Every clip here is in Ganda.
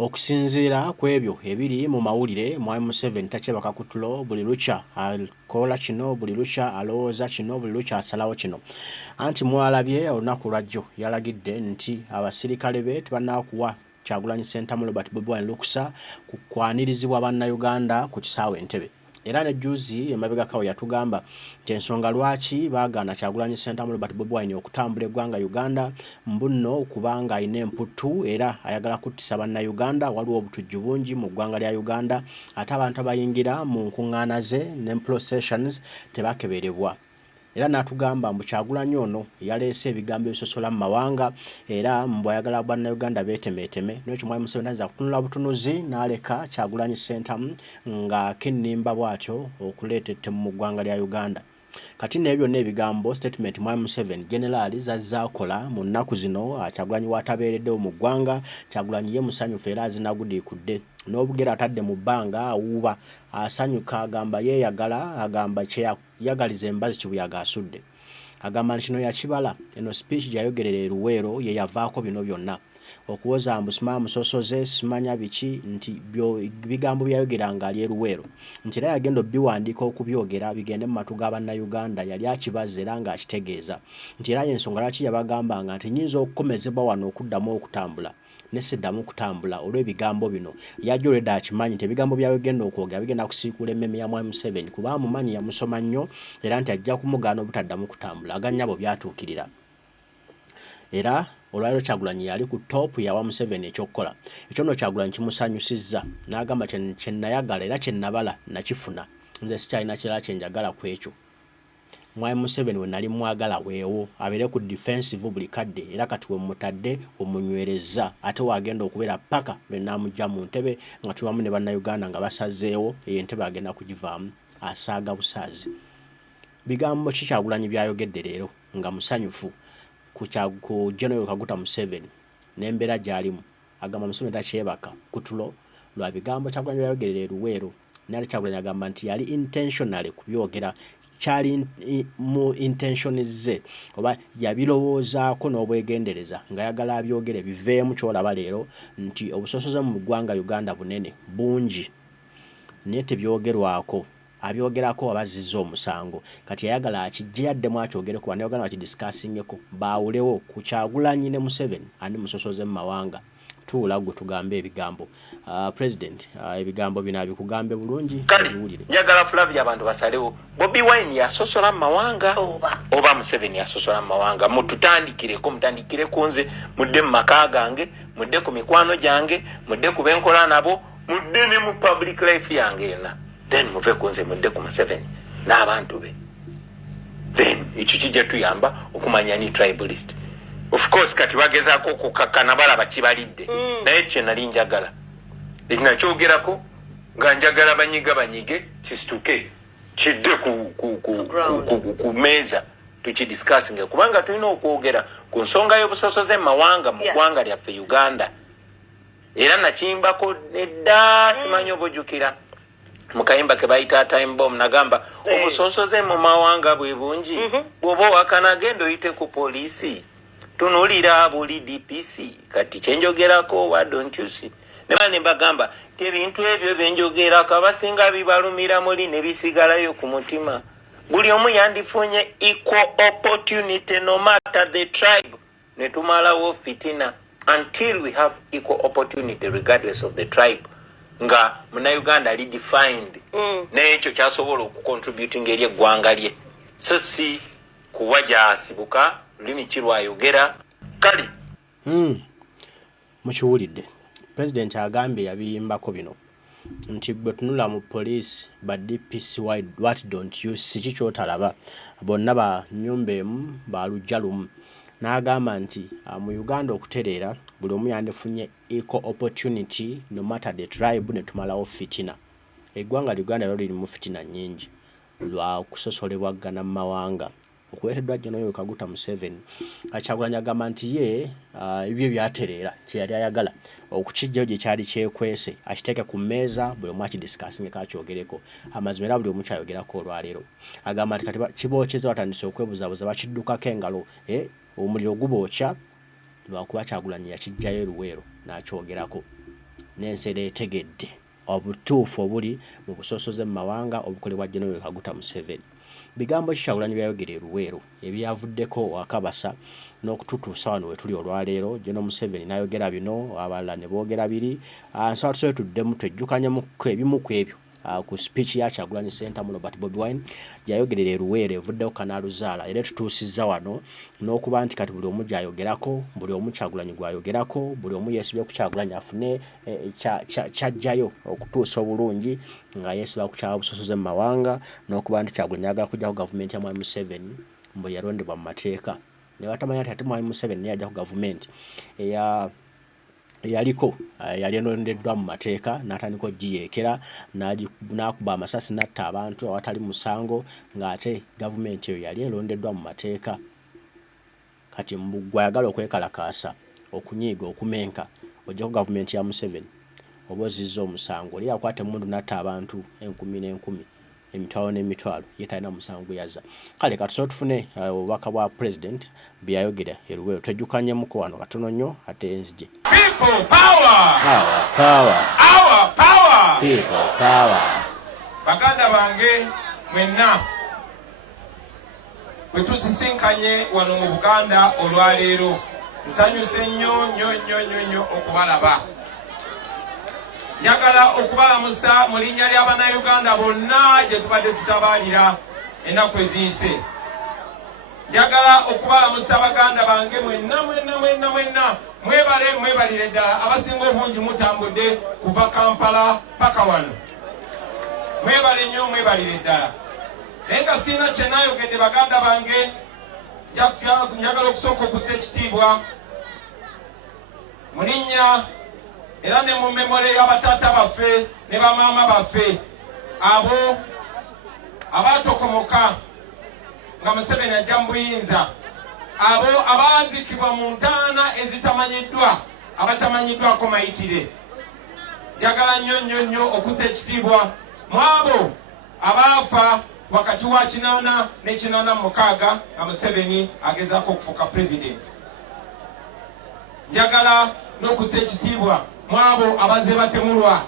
okusinziira kwebyo ebiri mu mawulire mwami Museveni takyebaka kutulo buli lucha akola kino buli lucha alowooza kino buli lucha asalawo kino anti mwalabye olunaku lwajjo yalagidde nti abasirikale be tebanakuwa Kyagulanyi Ssentamu Robert Bobi Wine lukusa kukwanirizibwa bannayuganda ku kisaawe Entebbe. Era ne juzi emabega kawo yatugamba nti ensonga lwaki baagaana Kyagulanyi Ssentamu Robert Bobi Wine okutambula eggwanga Uganda mbuno kubanga ayina emputtu era ayagala kuttisa bannayuganda waliwo obutujju bungi mu ggwanga lya Uganda ate abantu abayingira mu nkuŋŋaana ze ne processions tebakeberebwa. Era natugamba mbu Kyagulanyi ono yaleese ebigambo ebisosola mu mawanga era mbu ayagala bannayuganda beetemeeteme n'ekyo mwami Museveni azza kutunula butunuzi n'aleka Kyagulanyi Ssentamu nga kinnimba bw'atyo okuleeta ettemu mu ggwanga lya Uganda. Kati n'ebyo n'ebigambo statement mwami Museveni generali zazza akola mu nnaku zino Kyagulanyi watabeereddewo mu ggwanga Kyagulanyi ye musanyufu era azinagudiikudde n'obugera atadde mu bbanga awuuba asanyuka agamba yeeyagala agamba kyeyagaliza embazi kibuyaga asudde agamba nti kino yakibala eno speech gyayogerera e Luweero ye yavaako bino byonna okuwoza mbu simanya musosoze simanya biki nti bigambo byayogeranga ali e Luweero nti era yagenda biwandiika okubyogera bigende mu matu g'abannayuganda yali akibaza era ng'akitegeeza nti era y'ensonga lwaki yabagambanga nti nnyinza okukomezebwa wano okuddamu okutambula nesiddamu kutambula olw'ebigambo bino yajja olwedda akimanyi nti ebigambo byayogenda okwogera bigenda kusiikula emmeme ya mwami Museveni kuba amumanyi yamusoma nnyo era nti ajja kumugaana obutaddamu kutambula agannyabo byatuukirira. Era olwaliro Kyagulanyi yali ku top yawa Museveni ekyokukola ekyo nno Kyagulanyi kimusanyusizza n'agamba kye nayagala era kye nabala nakifuna nze sikyalina kirala kye njagala ku ekyo. Mwami Museveni we nali mwagala weewo abeere ku defensive buli kadde era kati we mutadde omunywereza ate wagenda okubeera paka lwe naamugya mu Ntebe nga tubamu ne bannayuganda nga basazeewo Entebbe agenda kugivaamu asaaga busaazi. Bigambo ki Kyagulanyi byayogedde leero nga musanyufu ku General Kaguta Museveni n'embeera gy'alimu agamba Museveni takyebaka kutulo lwa bigambo Kyagulanyi byayogerera e Luweero naye Kyagulanyi agamba nti yali intentionally kubyogera kyali mu intention ze oba yabirowoozaako n'obwegendereza nga yagala abyogere biveemu kyolaba leero nti obusosoze mu ggwanga Uganda bunene bungi naye tebyogerwako abyogerako abazizza omusango kati yayagala akijje yaddemu akyogereko bannayuganda bakidiscussingeko baawulewo ku Kyagulanyi ne Museveni ani musosoze mu mawanga tuula gwe tugambe ebigambo president ebigambo bino abikugambe bulungi biwulire. Njagala Flavia abantu basalewo Bobi Wine yasosola mu mawanga oba Museveni yasosola mu mawanga mutandikire kunze mudde mu maka gange mudde ku mikwano gyange mudde ku benkola nabo mudde ne mu public life yange yena then muve kunze mudde ku Museveni n'abantu be then ekyo kijja tuyamba okumanya ni tribalist. Of course kati bagezaako okukakkana balaba kibalidde naye kye nali njagala ekinakyogerako nga njagala banyige kisituke kidde ku meeza tukidiscussinge kubanga tulina okwogera ku nsonga y'obusosoze mu mawanga mu ggwanga lyaffe Uganda era nakimbako nedda simanyi obujjukira mu kayimba ke bayita time bomb nagamba obusosoze mu mawanga bwe bungi bw'oba owakana genda oyite ku poliisi tunulira buli DPC kati kyenjogerako what don't you see ne bagamba ti ebintu ebyo byenjogerako abasinga bibalumira muli ne bisigalayo ku mutima buli omu yandifunye equal opportunity no matter the tribe ne tumalawo fitina until we have equal opportunity regardless of the tribe nga Munnayuganda redefined n'ekyo kyasobola okucontributing eri eggwanga lye so si kuwa gyasibuka lulimi kirwayogera kali mukiwulidde president agambye yabiyimbako bino nti bwe tunula mu police ba DPC what don't you see kikyotalaba bonna ba nnyumba emu balujja lumu n'agamba nti mu Uganda okutereera buli omu yandifunye equal opportunity no matter the tribe ne tumalawo fitina eggwanga Uganda lyo liri mu fitina nnyingi lwa kusosolebwagana mu mawanga okuweteddwa General Kaguta Museveni Kyagulanyi agamba nti ye ebyo byatereera kye yali ayagala okukijjayo gye kyali kyekwese akiteeke ku mmeeza buli omu akidiscussingeko akyogereko amazima era buli omu kyayogerako olwaleero agamba nti kati kibookeza batandise okwebuzabuza bakiddukako engalo omuliro gubookya lwakuba Kyagulanyi yakijjayo Luweero n'akyogerako n'ensera etegedde obutuufu obuli mu busosoze mu mawanga obukolebwa General Kaguta Museveni. Bigambo Kyagulanyi byayogera Luweero ebyavuddeko akabasa n'okututuusa wano we tuli olwaleero. General Museveni n'ayogera bino, abalala ne boogera biri. Nsaba tusobola tuddemu twejjukanyemu ebimu ku ebyo ku speech ya Kyagulanyi Center mu Robert Bobi Wine gyayogerera Luweero evuddeho Kanaaluzaala era tutuusizza wano n'okuba nti kati buli omu gyayogerako, buli omu Kyagulanyi gwayogerako, buli omu yeesibye ku Kyagulanyi afune kyajjayo okutuusa obulungi nga yeesiba ku kyabusosoze mu mawanga n'okuba nti Kyagulanyi ayagala kujjaho gavumenti ya Mwami Museveni mbu yalondebwa mu mateeka ne batamanya nti ate Mwami Museveni naye ajjaho gavumenti yaliko yali alondeddwa mu mateeka n'atandika ogiyeekera n'akuba amasasi n'atta abantu awatali musango ng'ate gavumenti eyo yali elondeddwa mu mateeka. Kati mbugwa ayagala okwekalakaasa okunyiiga okumenka ojjako gavumenti ya Museveni oba ozizza omusango oli akwata emmundu n'atta abantu 10,000 emitwalo n'emitwalo ye talina musango yazza. Kale katusobola tufune obubaka bwa president byayogera Luweero twejjukanyemuko wano katono nnyo ate enzije. People power! Our power! Our power! People power! Baganda bange mwenna bwe tusisinkanye wano mu Buganda olwaleero nsanyuse nnyo okubalaba. Njagala okubalamusa mu linnya ly'Abannayuganda bonna gye tubadde tutabaalira ennaku eziyise. Njagala okubalamusa Baganda bange mwenna mwebalire ddala abasinga obungi mutambudde kuva Kampala paka wano. Mwebale nnyo mwebalire ddala. Naye nga siina kye naayogedde Baganda bange njagala okusooka okussa ekitiibwa mu linnya era ne mu memole y'abataata baffe ne bamaama baffe abo abaatokomoka nga Museveni ajja mu buyinza, abo abaazikibwa mu ntaana ezitamanyiddwa abatamanyiddwako mayitire. Njagala nnyo okussa ekitiibwa mu abo abaafa wakati wa 80 ne 86 nga Museveni agezaako okufuuka president. Njagala n'okussa ekitiibwa mu abo abazze batemulwa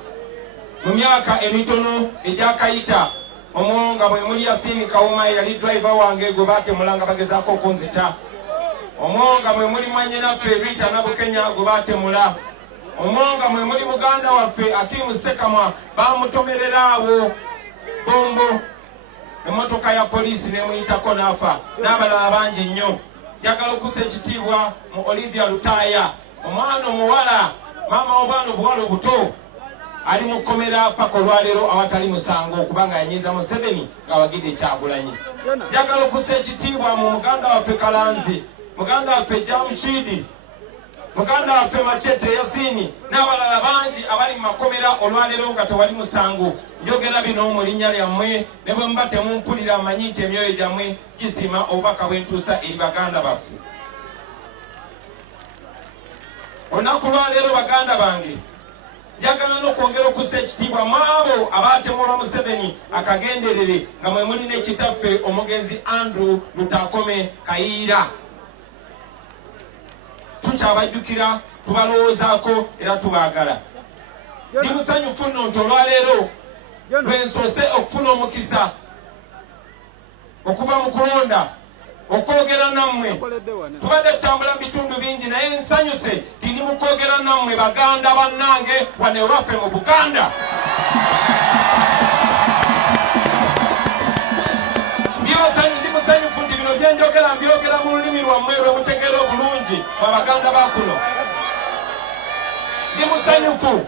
mu myaka emitono egyakayita omwo nga bwe muli Yasini Kawuma yali driver wange gwe baatemula nga bagezaako okunzita, omwo nga bwe muli mwannyinaffe Rita Nabukenya gwe baatemula, omwo nga mwe muli muganda waffe Akimu Sekamwa baamutomerera awo bombo emmotoka ya poliisi nemuyitako n'afa n'abalala bangi nnyo. Njagala okussa ekitiibwa mu Olivia Lutaaya, omwana omuwala maama w'obwana obuwala obuto ali mu kkomera paka olwaleero awatali musango kubanga yanyiiza Museveni ng'awagidde Kyagulanyi. Njagala okussa ekitiibwa mu muganda waffe Kalanzi, muganda waffe Jamuchidi, muganda waffe Machete Yasini n'abalala bangi abali mu makomera olwaleero nga tewali musango. Njogera bino mu linnya lyammwe ne bwe muba temumpulira mmanyi nti emyoyo gyammwe gisima obubaka bwentuusa eri baganda baffe. Olunaku lwaleero Baganda bange njagala n'okwongera okussa ekitiibwa mu abo abaatemulwa Museveni akagenderere nga mwe muli n'ekitaffe omugenzi Andrew Lutakome Kayiira. Tukyabajjukira, tubalowoozaako era tubaagala. Ndi musanyufu nno nti olwaleero lwe nsoose okufuna omukisa okuva mu kulonda okwogera nammwe. Tubadde tutambula mu bitundu bingi naye nsanyuse tindi mu kwogera nammwe Baganda bannange wano ewaffe mu Buganda. Ndi musanyufu nti bino bye njogera mbyogera mu lulimi lwammwe lwe mutegeera obulungi mwe Baganda ba kuno. Ndi musanyufu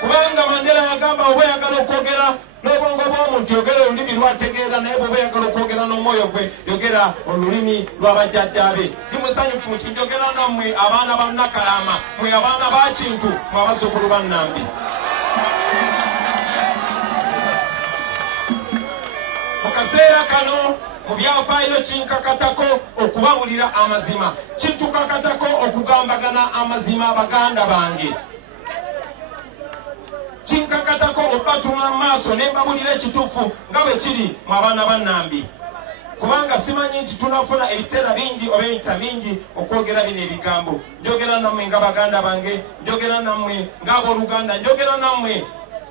kubanga Mandela yagamba oba oyagala okwogera n'obwongo bw'omuntu yogera olulimi lwategeera, naye bw'oba oyagala okwogera n'omwoyo gwe yogera olulimi lw'abajjajjaabe. Ndi musanyufu nti njogera nammwe abaana ba Nakalama, mwe abaana ba Kintu, mwe abazzukulu ba Nambi. Mu kaseera kano mu byafaayo kinkakatako okubabulira amazima, kitukakatako okugambagana amazima Baganda bange. Kinkakatako okubatuma mu maaso ne mbabulira ekituufu nga bwe kiri mu abaana ba Nambi. kubanga simanyi nti tunafuna ebiseera bingi oba emikisa mingi okwogera bino ebigambo. Njogera nammwe nga baganda bange, njogera nammwe ng'abooluganda, njogera nammwe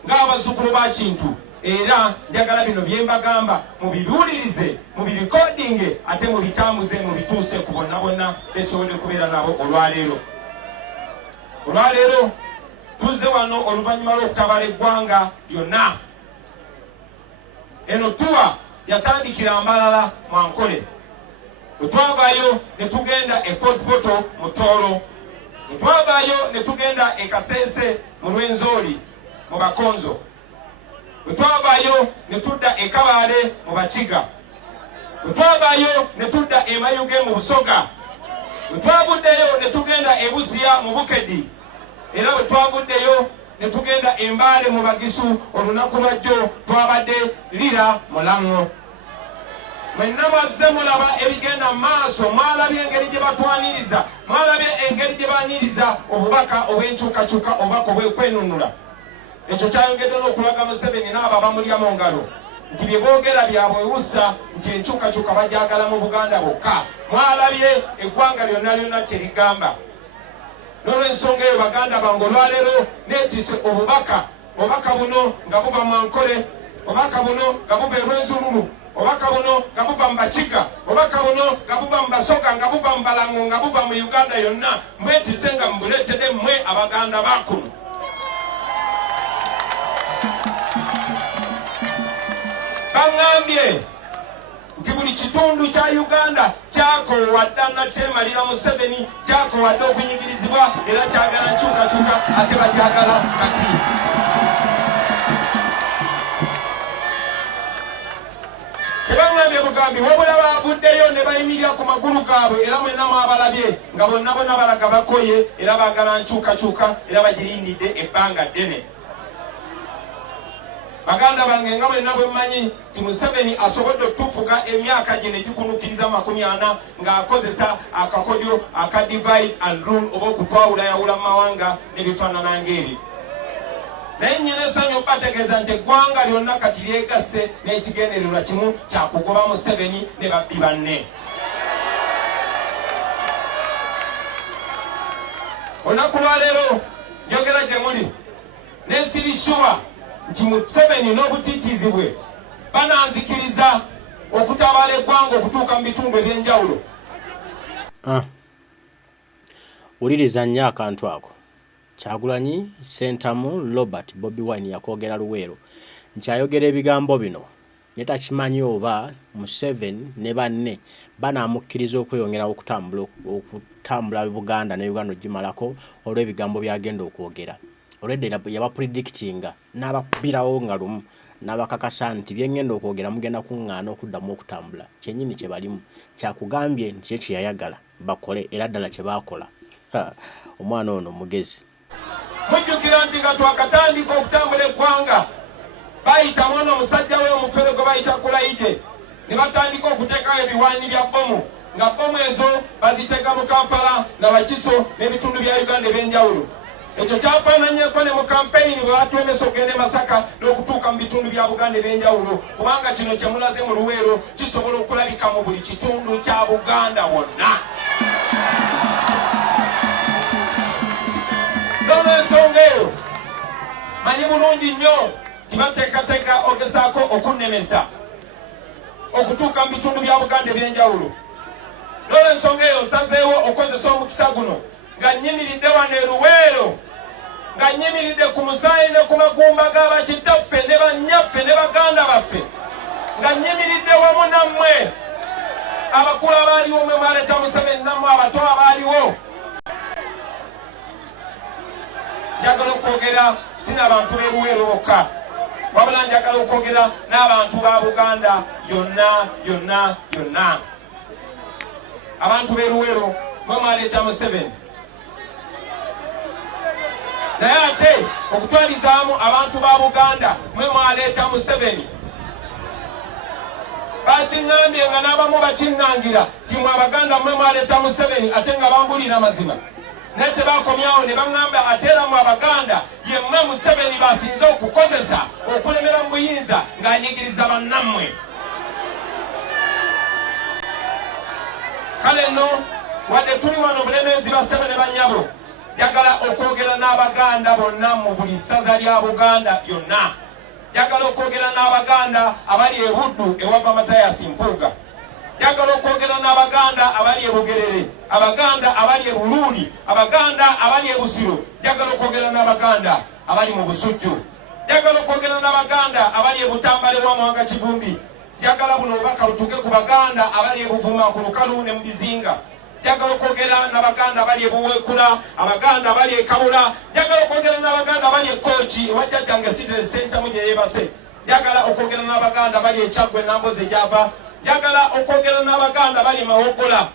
ng'abazzukulu ba Kintu. Era njagala bino bye mbagamba mubibuulirize, mubirekodinge, ate mubitambuze, mubituuse ku bonna bonna besobodde kubeera nabo olwaleero. Olwaleero tuzze wano oluvannyuma lw'okutabaala eggwanga lyonna. Eno tuwa yatandikira Mbalala Mwankole. Bwe twavaayo ne tugenda e Fort Portal mu Tooro. Bwe twavaayo ne tugenda e Kasense mu Lwenzori mu Bakonzo. Bwe twavaayo ne tudda e Kabaale mu Bakiga. Bwe twavaayo ne tudda e Mayuge mu Busoga. Bwe twavuddeyo ne tugenda e Buziya mu Bukedi. Era bwe twavuddeyo ne tugenda e Mbaale mu Bagisu. Olunaku lwajjo twabadde Lira mu Lango. Mwenna mwazze mulaba ebigenda mu maaso, mwalabye engeri gye batwaniriza, mwalabye engeri gye baniriza obubaka obw'enkyukakyuka, obubaka obw'okwenunula. Ekyo kyayongedde n'okulaga Museveni n'abo abamulya mu ngalo nti bye boogera byabwewusa, nti enkyukakyuka bajagala mu Buganda bokka. Mwalabye eggwanga lyonna lyonna kye ligamba. N'olw'ensonga eyo baganda bange olwaleero neetise obubaka buno nga buva mu Ankole, obubaka buno nga buva e Rwenzururu, obubaka buno nga buva mu Bakiga, obubaka buno nga buva mu Basoga, nga buva mu Balango, nga buva mu Uganda yonna. Mwetise nga mubuleetedde mmwe abaganda bakuno. Bangambye nti buli kitundu kya Uganda kyakoowadde Nakyemalira Museveni, kyakoowadde okunyigirizibwa, era kyagala nkyukakyuka, ate bakyagala kati. Tebangambye bugambi, wabula baavuddeyo ne bayimirira ku magulu gaabwe, era mwenna mwabalabye nga bonna bonna balaga bakoye, era baagala nkyukakyuka, era bagirindidde ebbanga ddene. Baganda bange nga mwenna bwe mmanyi nti Museveni asobodde okutuufuga emyaka gino egikunukiriza 40 ng'akozesa akakodyo aka divide and rule, oba okutwawulayawula mu mawanga n'ebifaanana ng'eri. Naye nnyina essanyu okubategeeza nti eggwanga lyonna kati lyegasse n'ekigendererwa kimu kya kugoba Museveni ne babbi banne. Olunaku lwa leero njogera gye muli n'ensirisuwa nti Museveni n'obutiitiizi bwe bananzikiriza okutabaala eggwanga okutuuka mu bitundu eby'enjawulo. Wuliriza nnyo akantu ako. Kyagulanyi Sentamu Robert Bobi Wine yakoogera Luweero nti ayogera ebigambo bino ye takimanyi oba Museveni ne banne banaamukkiriza okweyongera okutambula Buganda ne Uganda ogimalako olw'ebigambo byagenda okwogera. Already yabapredictinga n'abakubirawo nga lumu n'abakakasa nti byengenda okwogera mugenda kuŋŋaana okuddamu okutambula. Kyennyini kye balimu, kyakugambye nti kye yayagala bakole, era ddala kye baakola. Omwana ono mugezi. Mujjukira nti nga twakatandika okutambula eggwanga bayita mwana omusajja we omufere gwe bayita Kulaije, ne batandika okuteekayo ebiwaanyi bya bbomu, nga bbomu ezo baziteeka mu Kampala na Wakiso n'ebitundu bya Uganda eby'enjawulo. Ekyo kyafaananyeko ne mu kampeyini bwe batwemesa okugenda e Masaka n'okutuuka mu bitundu bya Buganda eby'enjawulo, kubanga kino kye mulaze mu Luweero kisobola okulabika mu buli kitundu kya Buganda wonna. N'olw'ensonga eyo manyi bulungi nnyo tibateekateeka ogezaako okunnemesa okutuuka mu bitundu bya Buganda eby'enjawulo. N'olw'ensonga eyo nsazeewo okozesa omukisa guno nga nnyimiridde wano e Luweero, nga nnyimiridde ku musaayi ne ku magumba g'abakitaffe ne bannyaffe ne baganda baffe, nga nnyimiridde wamu nammwe abakulu abaaliwo mwe mwaleeta Museveni, nammwe abato abaaliwo. Njagala okwogera si n'abantu b'e Luweero bokka, wabula njagala okwogera n'abantu ba Buganda yonna. Abantu b'e Luweero mwe mwaleeta Museveni, naye ate okutwalizaamu abantu ba Buganda mwe mwaleeta Museveni. Bakiŋŋambye nga n'abamu bakinnangira ti mwe Abaganda mwe mwaleeta Museveni, ate nga bambulira mazima. Naye tebakomyawo ne baŋŋamba ate era mwe Abaganda ye mmwe Museveni basinze okukozesa okulemera mu buyinza ng'anyigiriza bannammwe. kale nno wadde tuli wano bulemeezi basebe ne bannyabo njagala okwogera n'abaganda bonna mu buli ssaza lya Buganda byonna njagala okwogera n'abaganda abali e Buddu ewava Matayasi Mpuuga njagala okwogera n'abaganda abali e Bugerere abaganda abali e Buluuli abaganda abali e Busiro njagala okwogera n'abaganda abali mu Busujju njagala okwogera n'abaganda abali e Butambale wa Mwanga Kivumbi njagala buno obubaka butuuke ku baganda abali e Buvuma ku Lukalu ne mu Bizinga njagala okwogera n'abaganda abali e Buweekula abaganda abali e Kabula njagala okwogera n'abaganda abali e Kooki ewajjajjange Citizen Center mu gye yeebase njagala okwogera n'abaganda abali e Kyaggwe Namboze gy'ava njagala okwogera n'abaganda abali e Mawogola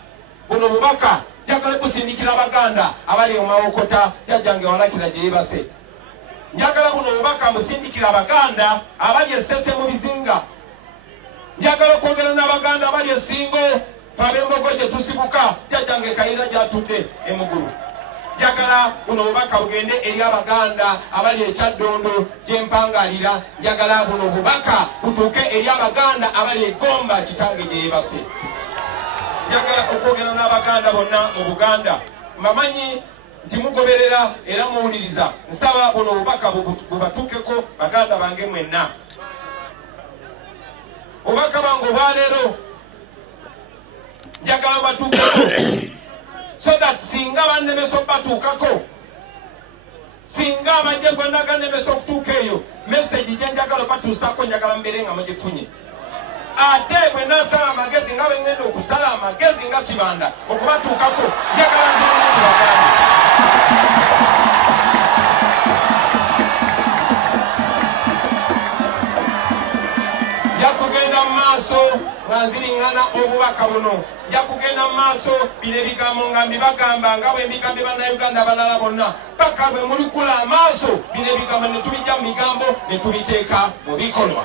buno bubaka njagala okusindikira abaganda abali e Mawokota jjajjange Walakira gye yeebase njagala buno bubaka mbusindikira abaganda abali e Ssese mu Bizinga njagala okwogera n'abaganda abali e Ssingo Abembogo gye tusibuka jjajjange Kayira gy'atudde emugulu njagala buno bubaka bugende eri abaganda abali e Kyaddondo gye mpangalira njagala buno bubaka butuuke eri abaganda abali e Gomba kitange gye yeebase njagala okwogera n'abaganda bonna mu Buganda mbamanyi nti mugoberera era muwuliriza nsaba buno bubaka bubatuukeko baganda bange mwenna obubaka bwange obwaleero njagala batuukeko so that singa bannemesa batuukako singa amagye gonna gannemesa okutuuka eyo message gye njagala batuusako njagala mbeere nga mugifunye ate bwe nasala amagezi nga bengenda okusala amagezi nga Kibanda okubatuukako njagala nzirungi baganda njakugenda mu maaso nga nziriŋŋana obubaka buno njakugenda mu maaso bino ebigambo nga mbibagamba nga bwe mbigambe bannayuganda abalala bonna paka bwe mulikula amaaso bino ebigambo ne tubijja mu bigambo ne tubiteeka mu bikolwa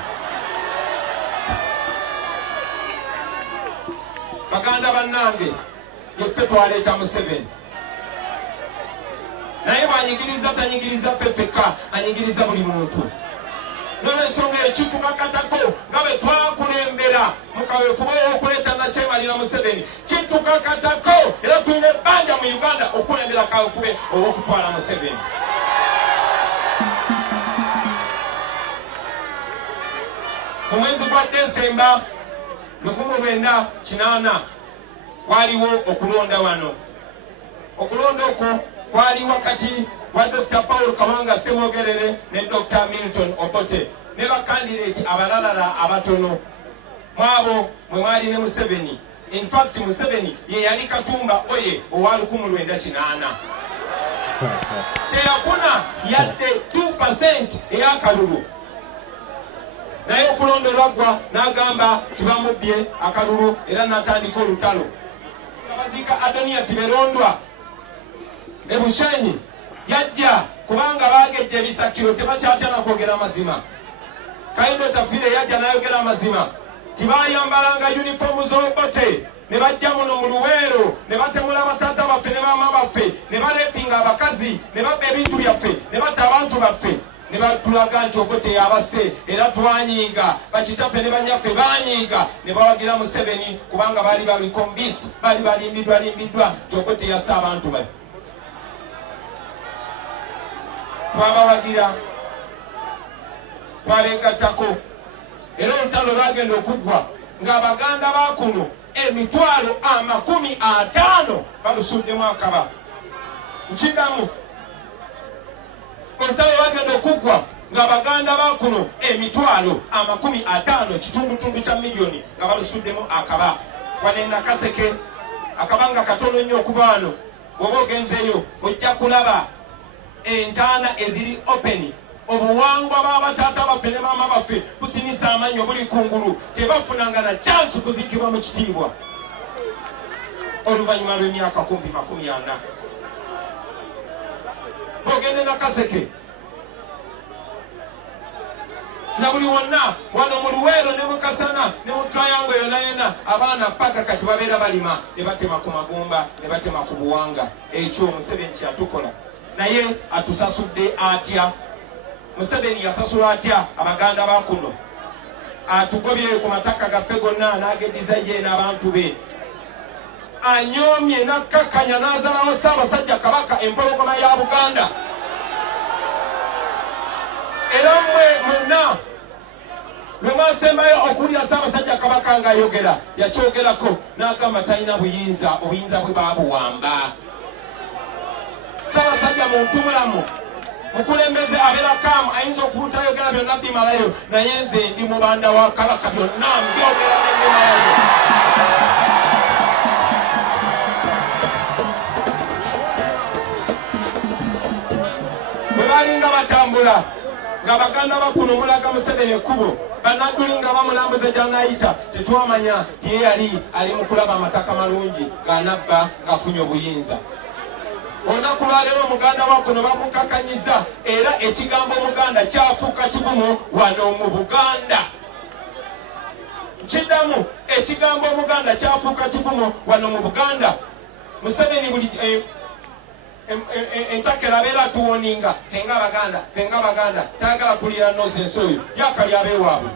baganda bannange yeffe twaleeta Museveni naye bw'anyigiriza tanyigiriza ffe ffekka anyigiriza buli muntu n'olwensonga ekitukakatako nga bwe twakulembera mu kaweefube okuleeta Nakyemalira Museveni kitukakatako era tulina ebbanja mu Uganda okulembera kaweefube olw'okutwala Museveni mu mwezi gwa Desemba 1980 waliwo okulonda wano okulonda okwo kwali wakati wa Dr. Paul Kawanga Semogerere ne Dr. Milton Obote ne bakandidate abalala abatono mwabo mwe mwali ne Museveni. In fact Museveni ye yali Katumba oye owa 1980 teyafuna yadde 2% eyakalulu naye okulonderwa gwa n'agamba tibamubbye akalulu era n'atandika olutalo abaziika Adoniya tiberondwa ne Bushenyi yajja kubanga bagejja ebisakiro tebakyatya na kwogera mazima Kayindo Tafire yajja n'ayogera amazima tibayambalanga yunifoomu z'Obote ne bajja muno mu Luweero ne batemula bataata baffe ne maama baffe ne balepinga abakazi ne babba ebintu byaffe ne batta abantu baffe ne batulaga nti Obote yabase era twanyiiga bakitaffe ne banyaffe banyiiga ne bawagira Museveni kubanga baali bali convinced baali balimbiddwa nti Obote yasse abantu baffe twabawagira twabeegattako era olutalo lwagenda okuggwa ng'abaganda bakuno 50,000 balusuddemu akaba nkigamu olutalo lwagenda okuggwa ng'abaganda bakuno 50,000 kitundutundu kya miliyoni nga balusuddemu akaba wane Nakaseke akabanga katono nnyo okuva wano bw'oba ogenzeeyo ojja kulaba entaana eziri open obuwangwa b'abataata baffe ne maama baffe businisa amannyo buli kungulu tebafunanga na chansi kuziikibwa mu kitiibwa oluvannyuma lw'emyaka 40 bw'ogende Nakaseke na buli wonna wano mu Luweero ne mu Kasana ne mu Triangle yonna yonna abaana paka kati babeera balima ne batema ku magumba ne batema ku buwanga ekyo Museveni kyatukola naye atusasudde atya Museveni yasasula atya abaganda bakuno atugobye ku mataka gaffe gonna n'ageddiza ye n'abantu be anyomye nakakanya n'azalawo Ssaabasajja Kabaka empologoma ya Buganda. Era mmwe mwenna lwe mwasembayo okulya Ssaabasajja Kabaka ng'ayogera yakyogerako n'agamba talina buyinza, obuyinza bwe baabuwamba. Ssaabasajja muntu mulamu, mukulembeze abeera kaamu, ayinza okutayogera byonna bimalayo, naye nze ndi mubanda wa Kabaka byonna mbyogera ne bimalayo. Bwe balinga batambula nga Baganda bakuno mulaga Museveni ekkubo, Bannaduli nga bamulambuza gy'anayita, tetwamanya ye yali ali mu kulaba amataka malungi ng'anabba ng'afunye obuyinza. Olunaku lwaleero Muganda wakuno bamukakanyiza, era ekigambo Muganda kyafuuka kivumu wano mu Buganda. Kiddamu, ekigambo Muganda kyafuuka kivumu wano mu Buganda. Museveni buli entakera abeera tuwoninga, penga Baganda, tayagala kulira nonsense oyo, yakali abeewaabwe.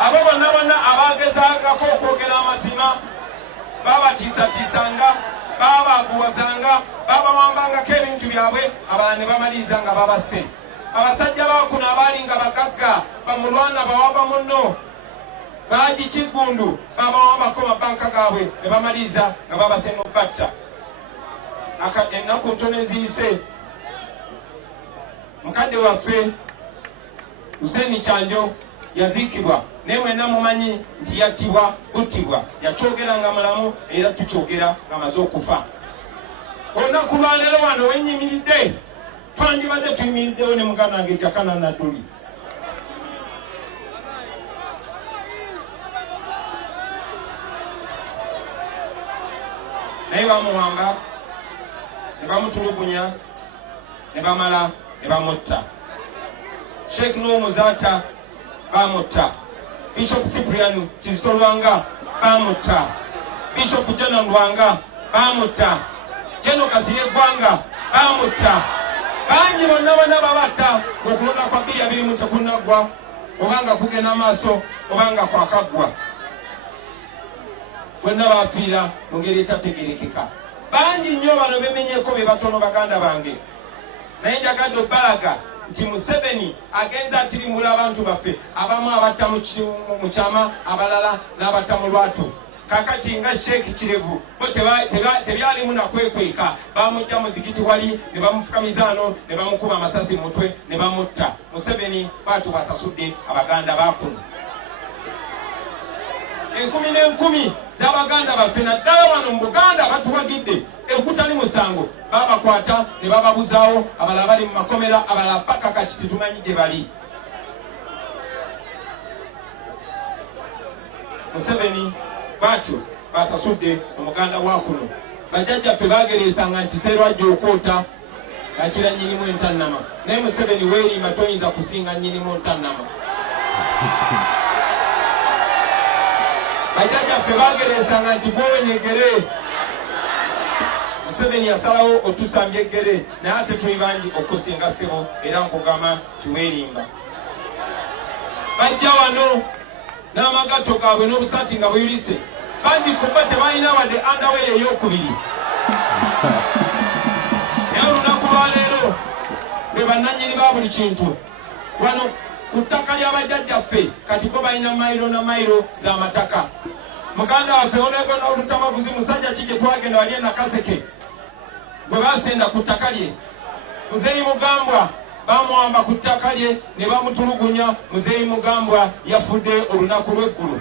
Abo bonna abagezaagako okwogera amazima, babatiisatiisanga, babaguwazanga, babawambangako ebintu byabwe, abalala ne bamaliriza nga babasse. Abasajja bakuno abaali nga bagagga bamulwana bawava munno, bagikigundu, babawambako mabanka gaabwe ne bamaliriza nga babasse n'obbatta. Ennaku ntono eziyise, mukadde waffe Hussein Kyanjo yaziikibwa, naye mwenna mumanyi nti yattibwa buttibwa, yakyogera nga mulamu era tukyogera nga amaze okufa. Olunaku lwaleero wano wenyimiridde, twandibadde tuyimiriddewo ne muganda wange Jakana Nadduli. Naye bamuwamba, ne bamutulugunya, ne bamala ne bamutta. Sheikh Muzata bamutta, Bishop Cyprian Kizito Lwanga bamutta, Bishop Jena Lwanga bamutta, Jeno Kasirye Gwanga bamutta. Bangi bonna babatta okulonda kwa 2020 tekunnagwa, obanga kugenda maaso obanga kwakaggwa. Bonna bafiira mu ngeri etategerekeka. Bangi nnyo bano bemenyeko be batono Baganda bange. Naye njagadde obbalaga nti Museveni agenza atirimbula abantu baffe, abamu abatta mu kyama, abalala n'abatta mu lwatu. Kakati nga Sheikh Kirevu bo tebyalimu nakwekweka, bamujja muzikiti wali ne bamufukamiza ano ne bamukuba amasasi mu mutwe ne bamutta. Museveni batu basasudde Abaganda bakuno. 10,000 z'Abaganda baffe naddala wano mu Buganda batuwagidde ekutali musango, babakwata ne bababuzaawo, abalala bali mu makomera, abalala paka kati tetumanyi gye bali. Museveni batyo basasudde Omuganda wakuno. Bajjajjaffe bagereesanga nti Sserwajja okwota akira nnyinimu entannama, naye Museveni weerimba toyinza kusinga nnyinimu entannama. Bajjajjaffe bagereesanga nti gwowenyegere, Museveni yasalawo otusambye eggere, naye ate tuli bangi okusinga ssebo, era nkugamba tiweerimba. Bajja wano n'amagato gaabwe n'obusaati nga buyulise, bangi kuba tebalina wadde andaweya ey'okubiri. Naye olunaku lwaleero be bannannyini ba buli kintu wano ku ttaka ly'abajjajjaffe, kati bo balina mayiro na mayiro z'amataka. Muganda waffe Honorable Olutamaguzi musajja ki gye twagenda wali e Nakaseke, gwe baasenda ku ttaka lye, Nze Mugambwa bamuwamba ku ttaka lye ne bamutulugunya. Nze Mugambwa yafudde olunaku lw'eggulu,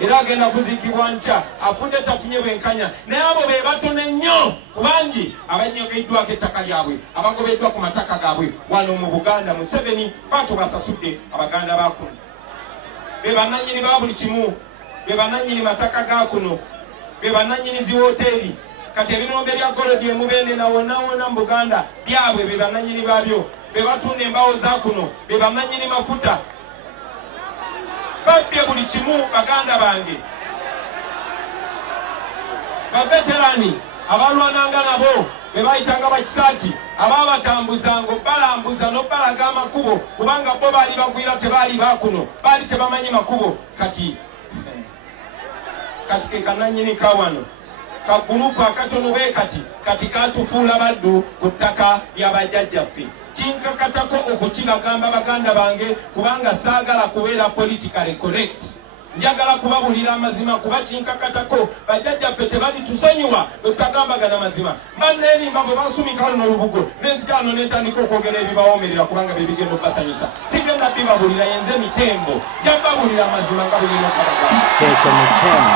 era agenda kuziikibwa nkya, afudde tafunye bwenkanya. Naye abo be batono ennyo ku bangi abanyogeddwako ettaka lyabwe, abagobeddwa ku mataka gaabwe wano mu Buganda. Museveni batu basasudde Abaganda bakuno, be bannannyini ba buli kimu, be bannannyini mataka ga kuno, be bannannyini zi woteeri. Kati ebirombe bya golodi emubende na wonna mu Buganda byabwe, be bannannyini baabyo, be batunda embaawo za kuno, be bannannyini mafuta. Babbye buli kimu Baganda bange. Baveterani abalwananga nabo bebayitanga bakisaati ababatambuzanga balambuza n'obalaga amakubo kubanga bo baali bagwira tebaali bakuno baali tebamanyi makubo kati ke kananyini kawano kagulupu akatono kati katufuula baddu ku ttaka ly'abajjajjaffe kinkakatako okukibagamba baganda bange kubanga saagala kubeera politically correct njagala kubabulira amazima kuba kinkakatako bajjajjaffe tebali tusonyiwa bwe tutagambagana mazima banneerimba bwe basumika luno olubugo nenzijano netandika okwogera ebibawoomerera kubanga bye bigenda okubasanyusa sigenda bibabulira yenze mitembo jababulira amazima nga bulina okubagamba kyekyo mitembo.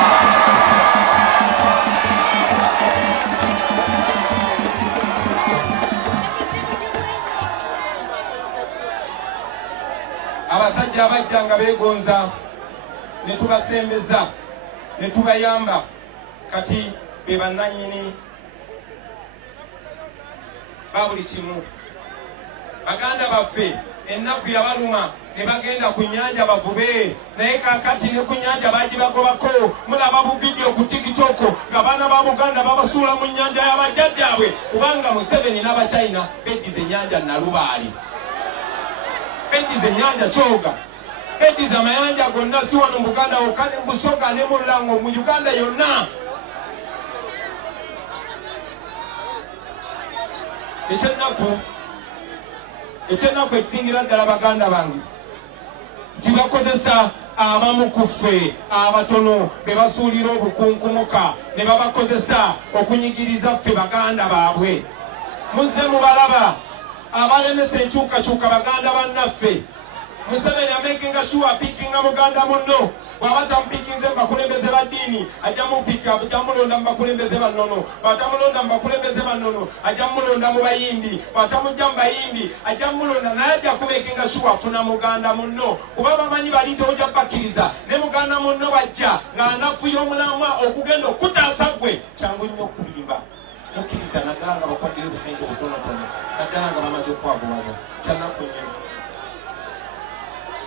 abasajja abajja nga beegonza ne tubasembeza ne tubayamba kati be bannannyini ba buli kimu. Baganda baffe ennaku yabaluma ne bagenda ku nnyanja bavube naye kakati ne ku nnyanja bagibagobako mulaba bu vidiyo ku TikTok nga baana ba Buganda babasuula mu nnyanja y'abajjajjaabwe kubanga Museveni n'Abachina beddiza ennyanja Nalubaali. Beddiza ennyanja Kyoga, beddiza amayanja gonna si wano mu Buganda wokka ne Busoga ne Mulango mu Uganda yonna. Ekyennaku ekisingira ddala baganda bange kibakozesa abamu ku ffe abatono be basuulira obukunkumuka ne babakozesa okunyigiriza ffe baganda baabwe. Muzze mubalaba abalemesa enkyukakyuka baganda bannaffe. Museveni amakinga sure pikinga Buganda munno bw'aba tamupikinze mu bakulembeze ba ddiini ajja mupika ajja mulonda mu bakulembeze bannono bw'atamulonda mu bakulembeze bannono ajja mulonda mu bayimbi bw'atamujja mu bayimbi ajja mulonda naye ajja kumekinga sure afuna muganda munno kuba bamanyi bali tojja bakkiriza ne muganda munno bajja ng'anafuya omulamwa okugenda okutaasa gwe kyangu nnyo okulimba mukkiriza naddala nga bakwaddeyo obusente obutonotono naddala nga bamaze okwavuwaza kyanaku nnyo.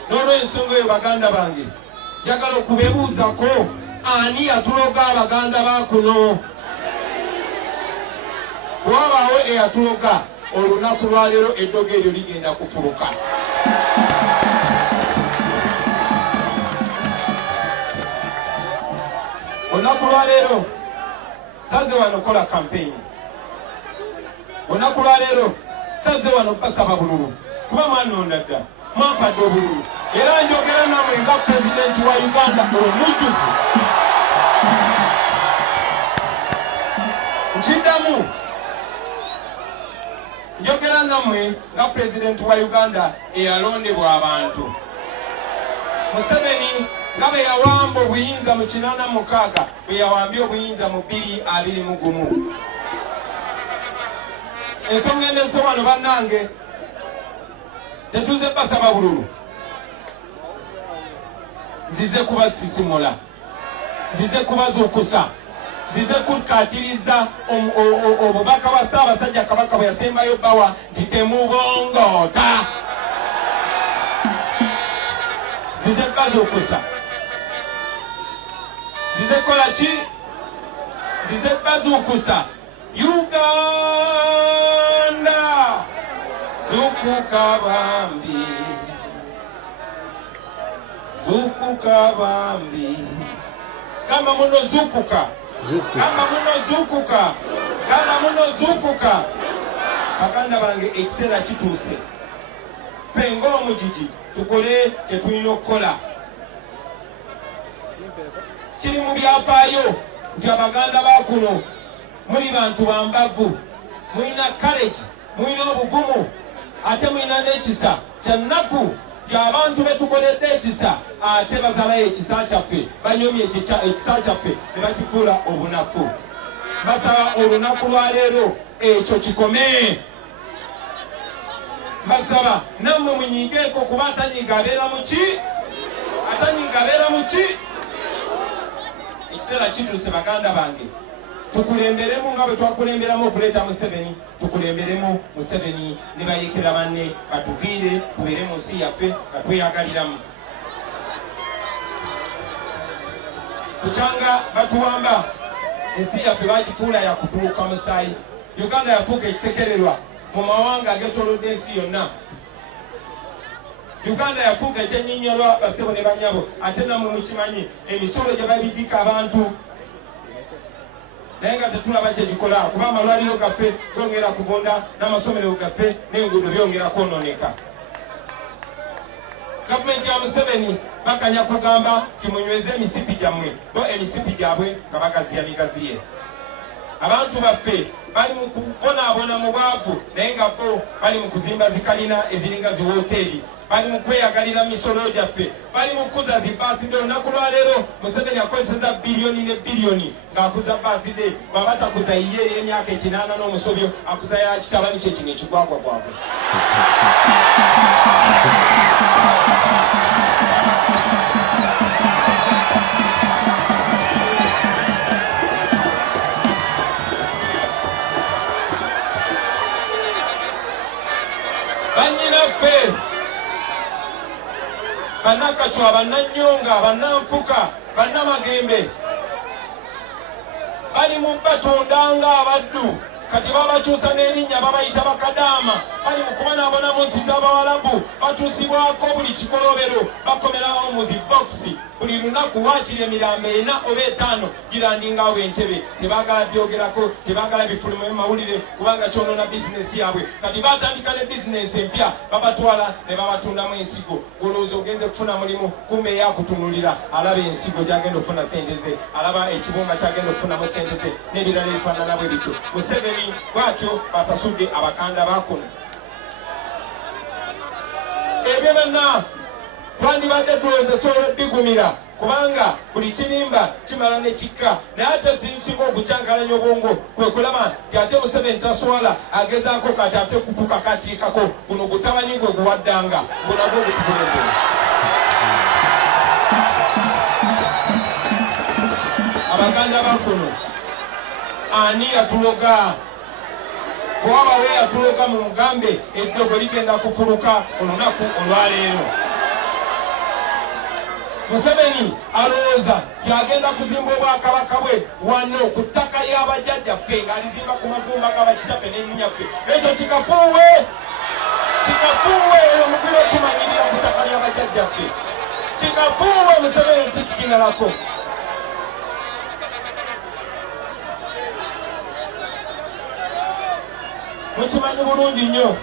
N'olw'ensonga eyo baganda bange njagala okubebuuzako ani yatuloga abaganda bakuno. Bw'abaawo eyatuloga olunaku lwaleero eddogo eryo ligenda kufuluka. Olunaku lwaleero saze wano kola campaign. Olunaku lwaleero saze wano basaba bululu kuba mwanonda dda mwampadde obululu era njogera namwe nga pulezidenti wa Uganda omujjuvu. Nkiddamu njogera namwe nga pulezidenti wa Uganda eyalondebwa abantu. Museveni nga bwe yawamba obuyinza mu 86 bwe yawambye obuyinza mu 2021. Ensonga endeese wano bannange tetuze basaba bululu, zize kubasisimula, zize kubazuukusa, zize kukatiriza obubaka bwa Ssaabasajja Kabaka bwe yasembayo bawa nti temubongoota. Zize bazuukusa, zize kola ki? Zize bazuukusa. Uganda zukuka bambi, zukuka bambi. Kama muno zukuka, kama muno zukuka, kama muno zukuka. Baganda bange ekiseera kituuse. Ffe ng'omugigi tukole kye tulina okukola. Kiri mu byafaayo nti abaganda bakuno muli bantu bambavu, mulina courage, mulina obuvumu, ate mulina n'ekisa kyannaku gy'abantu betukoledde ekisa ate bazalayo ekisa kyaffe banyomye ekisa kyaffe ne bakifuula obunafu. Basaba olunaku lwaleero ekyo kikome. Basaba nammwe munyigeeko kuba atanyiga abeera mu ki? Atanyiga abeera mu ki? Ekiseera kituuse baganda bange. Tukulemberemu nga bwe twakulemberamu okuleeta Museveni, tukulemberemu Museveni ne bayekera banne batuviire tubeere mu nsi yaffe nga tweyagaliramu. Kukyanga batuwamba ensi yaffe bagifuula yakutuuka musaayi, Uganda yafuuka ekisekererwa mu mawanga agetolodde ensi yonna. Uganda yafuuka ekyenyinyolwa basebo ne banyabo ate namwe mukimanyi emisolo gye babigika abantu naye nga tetulaba kyegikola kuba amalwaliro gaffe gongera kuvunda n'amasomero gaffe n'enguudo byongera kwonooneka. Gavumenti ya Museveni bakanya kugamba timunyweze emisipi gyammwe bo emisipi gyabwe nga bagaziya migaziye. Abantu baffe bali mu kubonaabona mu bwavu naye nga bo bali mu kuzimba zikalina eziringa ziwoteeri, bali mu kweyagalira misolo gyaffe, bali mu kuza zi birthday. Olunaku lwa leero Museveni akozeseza biliyoni ne biliyoni ng'akuza birthday. Bw'aba takuza ye ey'emyaka 80 n'omusobyo akuza ya kitabani kye kino ekigwagwa gwabwe. Banyinaffe bannakacwa, bannanyonga, bannanfuka, bannamagembe bali mu batondanga abaddu kati babakyusa n'erinnya babayita bakadaama. Bali mu kubonaabona mu nsi z'Abawalabu batuusibwako buli kikolobero bakomerawo mu zibokisi. Buli lunaku waakiri emirambo 4 oba 5 girandingawo entebe. Tebaagala byogerako, tebaagala bifulumu mu mawulire kubanga kyonoona bizinesi yaabwe. Kati batandika ne bizinesi empya babatwala ne babatundamu ensigo. Olowooza ogenze kufuna mulimu kumbe yakutunulira alaba ensigo gyagenda okufuna sente ze, alaba ekibumba kyagenda okufunamu sente ze n'ebirala ebifaanana bwe bityo. Museveni bw'atyo basasudde abakanda bakuno. Ebyo byonna twandibadde tulowooza kyolwebbigumira kubanga buli kirimba kimala ne kikka, naye ate sinsinga okukyankalanya obwongo kwe kulaba nti ate Museveni taswala agezaako kati ate kutukakatiikako guno gutabani gwe guwaddanga gunagwo gutukulembere. Abaganda bakuno ani yatuloga? Bwaba we yatuloga mu mugambe eddogo ligenda kufuluka olunaku olwaleero. Museveni alowooza gyagenda kuzimba obwakabaka bwe wano ku ttaka y'abajjajjaffe ng'alizimba ku magumba g'abakitaffe n'ennyaffe. Ekyo kikafuuwe, kikafuuwe eyo mugiro kimanyirira ku ttaka ly'abajjajjaffe. Kikafuuwe Museveni tikikinalako. Mukimanyi bulungi nnyo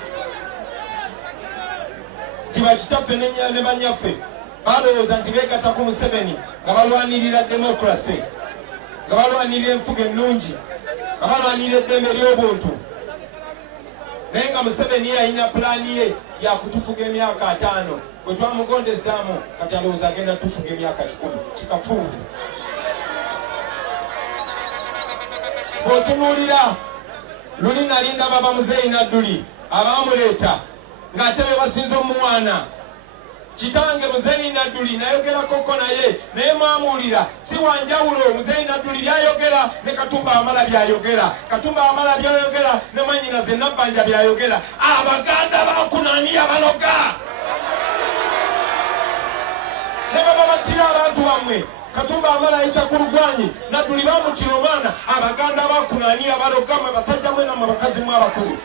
kiba kitaffe ne banyaffe balowooza nti beegatta ku Museveni nga balwanirira demokrasi, nga balwanirira enfuga ennungi, nga balwanirira eddembe ly'obuntu. Naye nga Museveni yalina pulaani ye yakutufuga emyaka 5 bwe twamugondezaamu kati alowooza agenda tufuga emyaka 10. Kikafuuwe. Bw'otunuulira luli nalinda baba Muzeeyi Nadduli abaamuleeta ng'ate be basinza omuwaana kitange Muzeeyi Nadduli nayogerakoko naye mwamuwulira si wanjawulo. Muzeeyi Nadduli byayogera ne Katumba Amala byayogera, Katumba Amala byayogera ne Mwanyinaze Nabbanja byayogera. Abaganda bakunani abaloga ne baba batira abantu bammwe. Katumba Amala ayita ku lugwanyi, Nadduli bamutira omwana. Abaganda bakunani abaloga mwe basajja mwe namwe bakazi mwe abakulu.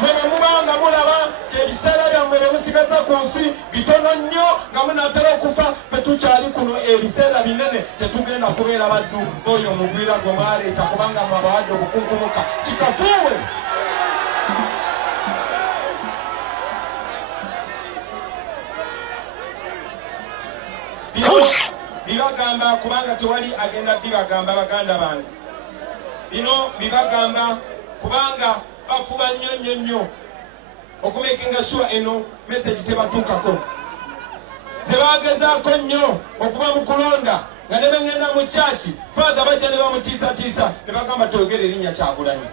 Mwe mubanga mulaba ebiseera byammwe bye musigaza ku nsi bitono nnyo nga munaatera okufa. Ffe tukyali kuno ebiseera binene tetugenda kubeera baddu oyo omugwira gwe mwaleeta kubanga mwabawadde obukunkumuka. Kikafuuwe. Bibagamba kubanga tewali agenda bibagamba baganda bange. Bino bibagamba kubanga bafuba nnyo okumakinga sure eno message tebatuukako. Zebagezaako nnyo okuba mu kulonda nga ne bengenda mu chachi father bajja ne bamutiisatiisa ne bagamba toogera erinnya Kyagulanyi.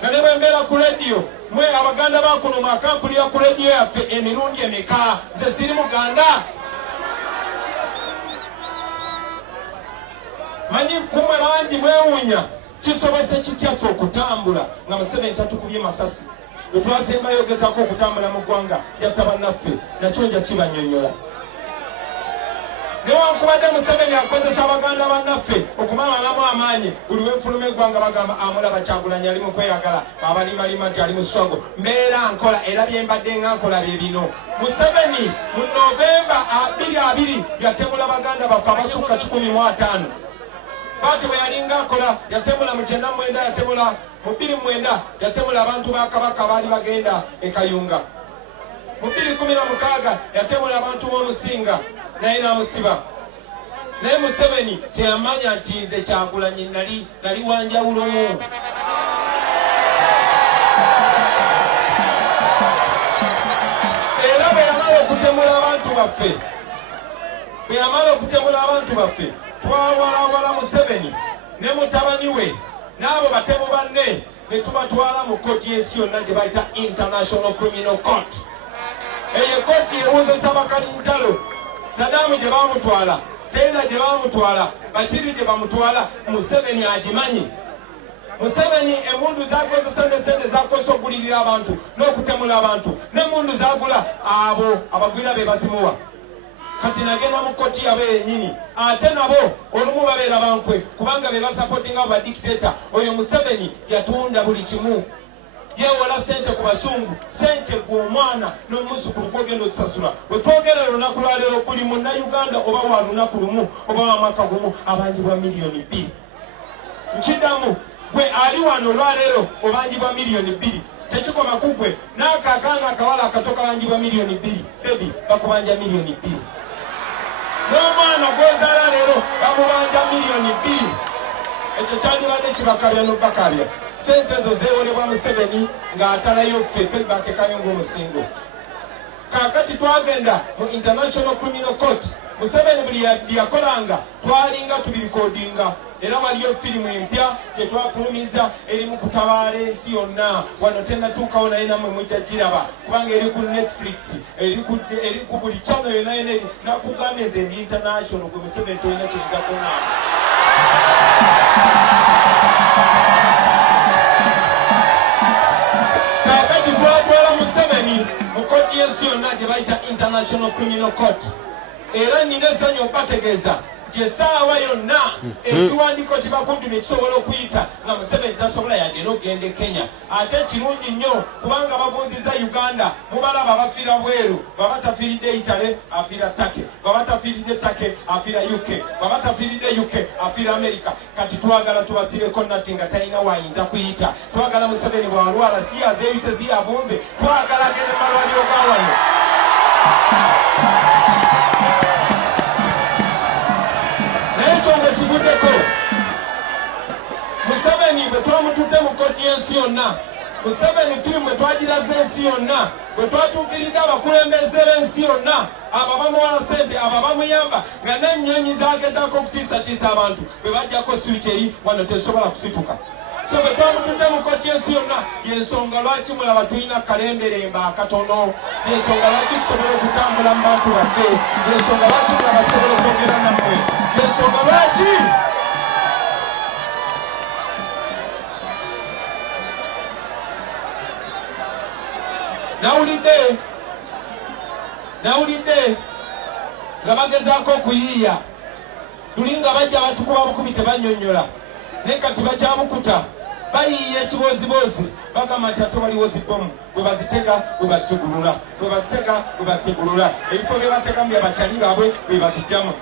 Nga ne bwembeera ku rediyo mwe abaganda bakuno mwakampulira ku rediyo yaffe emirundi emeka. Nze siri muganda. Manyi kumwe bangi mwewuunya kisobose kityaffe okutambula nga Museveni tatukubye masasi. Bwe twasembayo ogezaako okutambula mu ggwanga yatta bannaffe nakyo nja kibannyonnyola. newankubadde Museveni akozesa abaganda bannaffe okumalalamu amaanyi buli lw'enfuluma eggwanga bagamba amulaba Kyagulanyi ali mu kweyagala abalimalima nti ali mu struggle mbeera nkola era bye mbadde nga nkola bye bino. Museveni mu Novemba 2020 yatemula baganda baffe abasukka 15. Bati bwe yalinga akola yatemula mu 99 yatemula mu 2009 yatemula abantu ba Kabaka baali bagenda e Kayunga. Mu 2016 yatemula abantu b'Omusinga naye n'amusiba. Naye Museveni teyamanya nti nze Kyagulanyi nali wanjawulomu. Era bwe yamala okutemula abantu baffe twawalawala Museveni ne mutabani we n'abo batemu banne ne tubatwala mu kkooti y'ensi yonna gye bayita International Criminal Court. Eyo kkooti ewozesa bakalintalo. Saddam gye bamutwala, Taylor gye bamutwala, Bashiri gye bamutwala, Museveni agimanyi. Museveni emundu zakozesa ne sente zakozesa okugulirira abantu n'okutemula abantu n'emundu zagula abo abagwira be bazimuwa. Kati nagenda mu kkooti yabe yennyini ate nabo olumu babeera bankwe kubanga be basapotinga ba dictator. Oyo Museveni yatunda buli kimu. Yewola sente ku basungu, sente ku omwana n'omuzukulu gw'ogenda osasula. Bwe twogera olunaku lwa leero buli munnayuganda oba wa lunaku lumu oba wa mwaka gumu abanjibwa miliyoni 2. Nkiddamu gwe ali wano olwaleero obanjibwa miliyoni 2. Tekikoma ku gwe n'akaakaana akawala akato kabanjibwa miliyoni 2. Baby bakubanja miliyoni 2. N'omwana gw'ozaala leero bamubanja miliyoni 2. Ekyo kyandibadde kibakabya n'obbakabya. Sente ezo zeewolebwa Museveni ng'atalayo ffe baatekayo ng'omusingo. Kaakati twagenda mu International Criminal Court. Museveni buli yakolanga twalinga tubirikodinga. Era waliyo firimu empya gye twafulumiza eri mu kutabaala ensi yonna. Wano tennatuukawo naye nammwe mujja giraba kubanga eri ku Netflix eri ku buli channel yonna yonna nakugambye nze ndi international gwe Museveni tolina kiyinza kunaaba. Kaakati twatwala Museveni mu kkooti y'ensi yonna gye bayita International Criminal Court. Era nnina essanyu okubategeeza nti essaawa yonna ekiwandiiko kibakuddumye kisobola okuyita nga Museveni tasobola yadde n'okugenda e Kenya. Ate kirungi nnyo kubanga bavunziza Uganda mubalaba bafiira bweru. Baba tafiiridde Italy afiira Turkey, baba tafiiridde Turkey afiira UK, baba tafiiridde UK afiira America. Kati twagala tubasibeko nati nga talina wayinza kuyita. Twagala Museveni bw'alwala si azeeyuse si avunze, twagala agende mu malwaliro ga wano. Kivuddeko Museveni bwe twamututte mu kkooti y'ensi yonna. Museveni firimu bwe twagiraze ensi yonna, bwe twatuukiridde abakulembeze b'ensi yonna, abo bamuwala sente, abo bamuyamba nga n'ennyonyi zagezaako okutiisatiisa abantu bwe bajjako switch eri wano tesobola kusituka. So bwe twamututte mu kkooti y'ensi yonna y'ensonga lwaki mulaba tulina kalemberemba akatono, y'ensonga lwaki tusobola okutambula mu bantu baffe, y'ensonga lwaki mulaba tusobola okwogera nammwe, y'ensonga lwaki nawulidde nga bagezaako okuyiiya tuli nga bajja batukuba bukubi tebannyonnyola naye kati bakyabukuta bayiiya ekiboozibozi bagamba nti ate waliwo zibbomu bwe bazitega bwe bazitegulula bwe bazitega bwe bazitegulula ebifo bye bateekamu bye bakyali baabwe bwe bazijjamu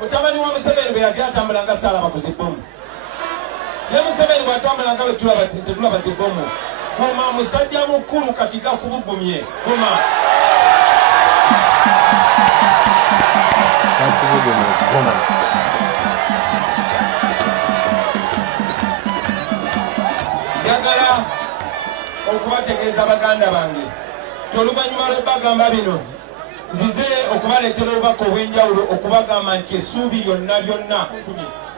mutabani wa Museveni bwe yali atambulanga saalaba ku zibbomu. Ye Museveni bw'atambulanga bwe tetulaba zibbomu. Goma musajja mukulu kati gakubugumye. Goma njagala okubategeeza baganda bange toluvannyuma lw'ebagamba bino nzize okubaleetera obubaka obw'enjawulo okubagamba nti essuubi lyonna lyonna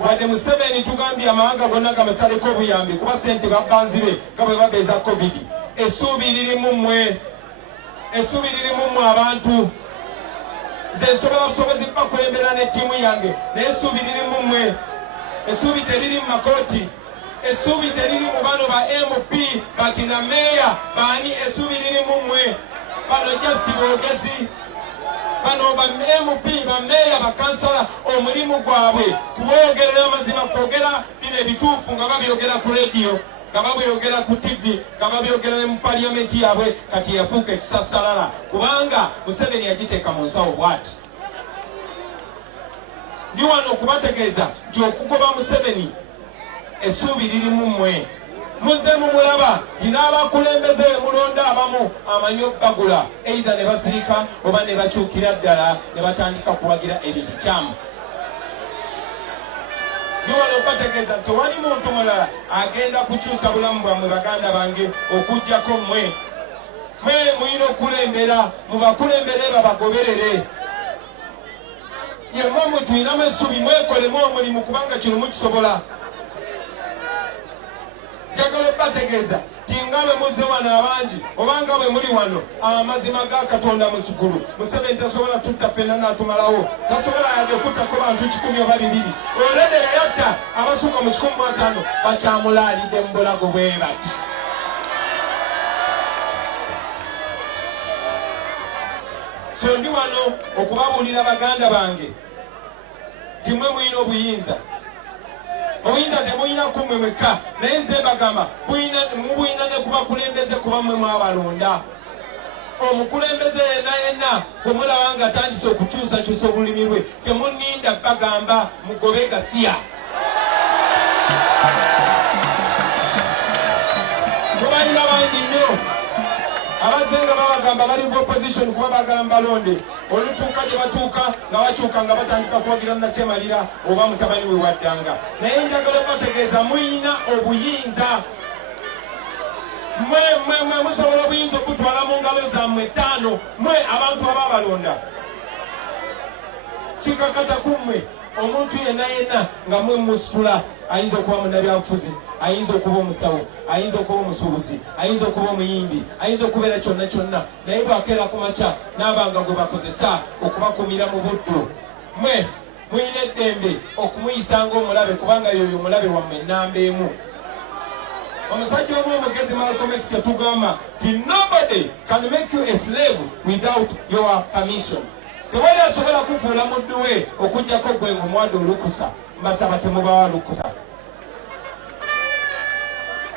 wadde Museveni tugambye amawanga gonna gamusaleko obuyambi kuba sente babbanzibe nga bwe babeeza COVID. Essuubi lirimu mmwe abantu. Nze nsobola busobozi bakulembera n'ettiimu yange naye essuubi lirimu mmwe. Essuubi teriri mu makooti, essuubi teriri mu bano ba MP bakina meeya baani, essuubi lirimu mmwe. Bano just boogezi bano ba MP ba meya ba kansala omulimu gwabwe kubogerera amazima kwogera bino ebituufu nga babyogera ku radio nga babyogera ku TV nga babyogera ne mu parliamenti yabwe kati yafuuka ekisassalala kubanga Museveni yagiteeka mu nsawo bw'ati. Ndi wano okubategeeza nti okugoba Museveni essuubi lirimu mmwe. Muzze mumulaba nti n'abakulembeze be mulonda abamu amanyi obbagula eitha ne basirika oba ne bakyukira ddala ne batandika kuwagira ebintu kyamu. Ndi wano okubategeeza nti tewali muntu mulala agenda kukyusa bulamu bwammwe baganda bange okuggyako mmwe. Mmwe muyina okulembera mubakulembere babagoberere. Yemmwe mwe tuyinamu essuubi mwekolemu omulimu kubanga kino mukisobola. Njagala okubategeeza nti nga bwe muzze wano abangi oba nga bwe muli wano amazima ga Katonda musukulu Museveni tasobola tutta ffenna n'atumalawo tasobola yadde okuttako bantu 100 oba 200 olwedde yatta abasukka mu 150 bakyamulaalidde mu bulago bwe bati. So ndi wano okubabuulira baganda bange nti mmwe muyina obuyinza. Obuyinza temuyina kumwe mwekka naye nze mbagamba mubuyina ne kubakulembeze kuba mmwe mwabalonda. Omukulembeze yenna bwe mulaba nga atandise okukyusakyusa obulimi lwe temunninda bagamba mugobe gasiya. Mubalina bangi nnyo abazenga babagamba bali mu opposition kuba bagala mbalonde olutuuka gye batuuka nga bakyuka nga batandika kuwagira Nakyemalira oba mutabani we waddanga. Naye njagala okubategeeza muyina obuyinza. Mwe musobola obuyinza okutwala mu ngalo zammwe 5 mwe abantu ababalonda. Kikakata kummwe omuntu yenna nga mwe musitula ayinza okuba munnabyanfuzi ayinza okuba omusawo ayinza okuba omusuubuzi ayinza okuba omuyimbi ayinza okubeera kyonna naye bwakeera ku makya n'abanga gwe bakozesa okubakumira mu buddu. Mwe muyina eddembe okumuyisanga omulabe kubanga yoyo omulabe wammwe ennamba emu. Omusajja omu omugezi Malcolm X yatugamba nti nobody can make you a slave without your permission. Tewali asobola kufuula muddu we okuggyako gwe ng'omuwadde olukusa. Mbasaba temubawa lukusa.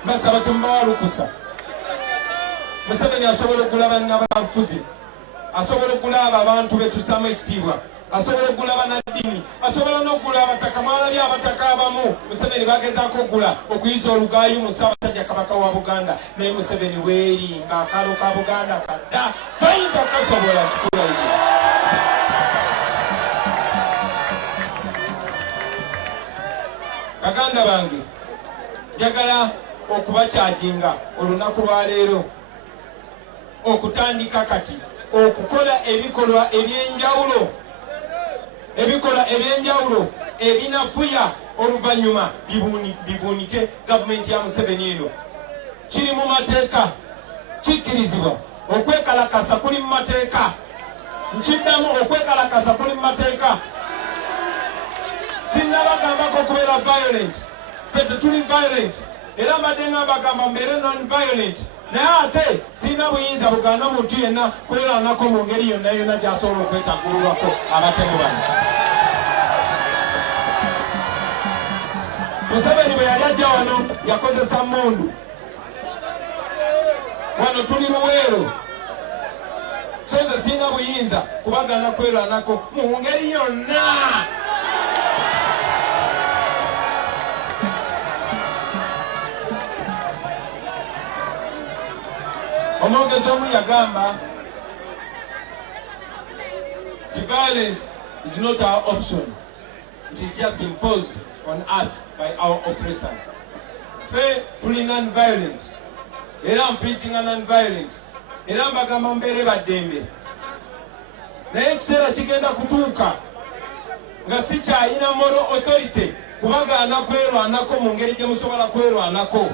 Mbasaba temubawa lukusa. Museveni asobola okulaba n'abanfuzi, asobola okulaba abantu betusaamu ekitiibwa, asobola okulaba naddini, asobola n'okugula abataka. Mwalabye abataka abamu Museveni bagezaako okugula okuyiza olugaayi mu Ssaabasajja Kabaka wa Buganda naye Museveni weerimba akaalo ka Buganda kadda tayinza kasobola kikula ebyo. Baganda bange njagala okubakyaginga olunaku lwa leero okutandika kati okukola ebikolwa ebyenjawulo ebinafuya oluvannyuma bibuunike gavumenti ya Museveni eno. Kiri mu mateeka, kikkirizibwa. Okwekalakasa kuli mu mateeka. Nkiddamu okwekalakasa kuli mu mateeka. Sinnabagambako okubeera violent, ffe tuli violent era mbadde nga bagamba mbeere non-violent naye ate sirina buyinza buganda muntu yenna kweranako mu ngeri yonna gy'asobola okwetaggululwako abatemu bano. Museveni bwe yali ajja wano yakozesa mmundu. Wano tuli Luweero so nze sirina buyinza kubagana kweranako mu ngeri yonna. Omwogezi omu yagamba the violence is not our option, it is just imposed on us by our oppressors. Ffe tuli non-violent era mpinkinga non-violent era mbagamba mbeere baddembe naye ekiseera kigenda kutuuka nga sikyayina moral authority kubagaana kwerwanako mu ngeri gye musobola kwerwanako.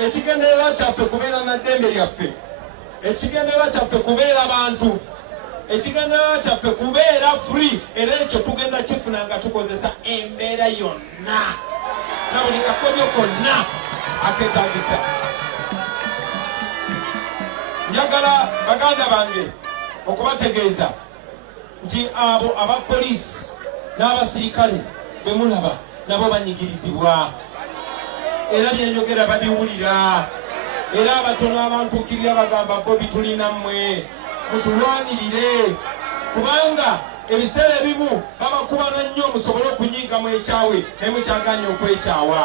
Ekigendererwa kyaffe kubeera na ddembe lyaffe, ekigendererwa kyaffe kubeera bantu, ekigendererwa kyaffe kubeera free era ekyo tugenda kifuna nga tukozesa embeera yonna na buli kakodyo konna akeetaagisa. njagala baganda bange okubategeeza nti abo abapoliisi n'abasirikale bemulaba nabo banyigirizibwa era byenjogera babiwulira era abatono abantuukirira bagamba Bobi tulina mmwe mutulwanirire kubanga ebiseera ebimu babakubana nnyo musobole okunyiigamu ekyawe naye mukyaganya okwekyawa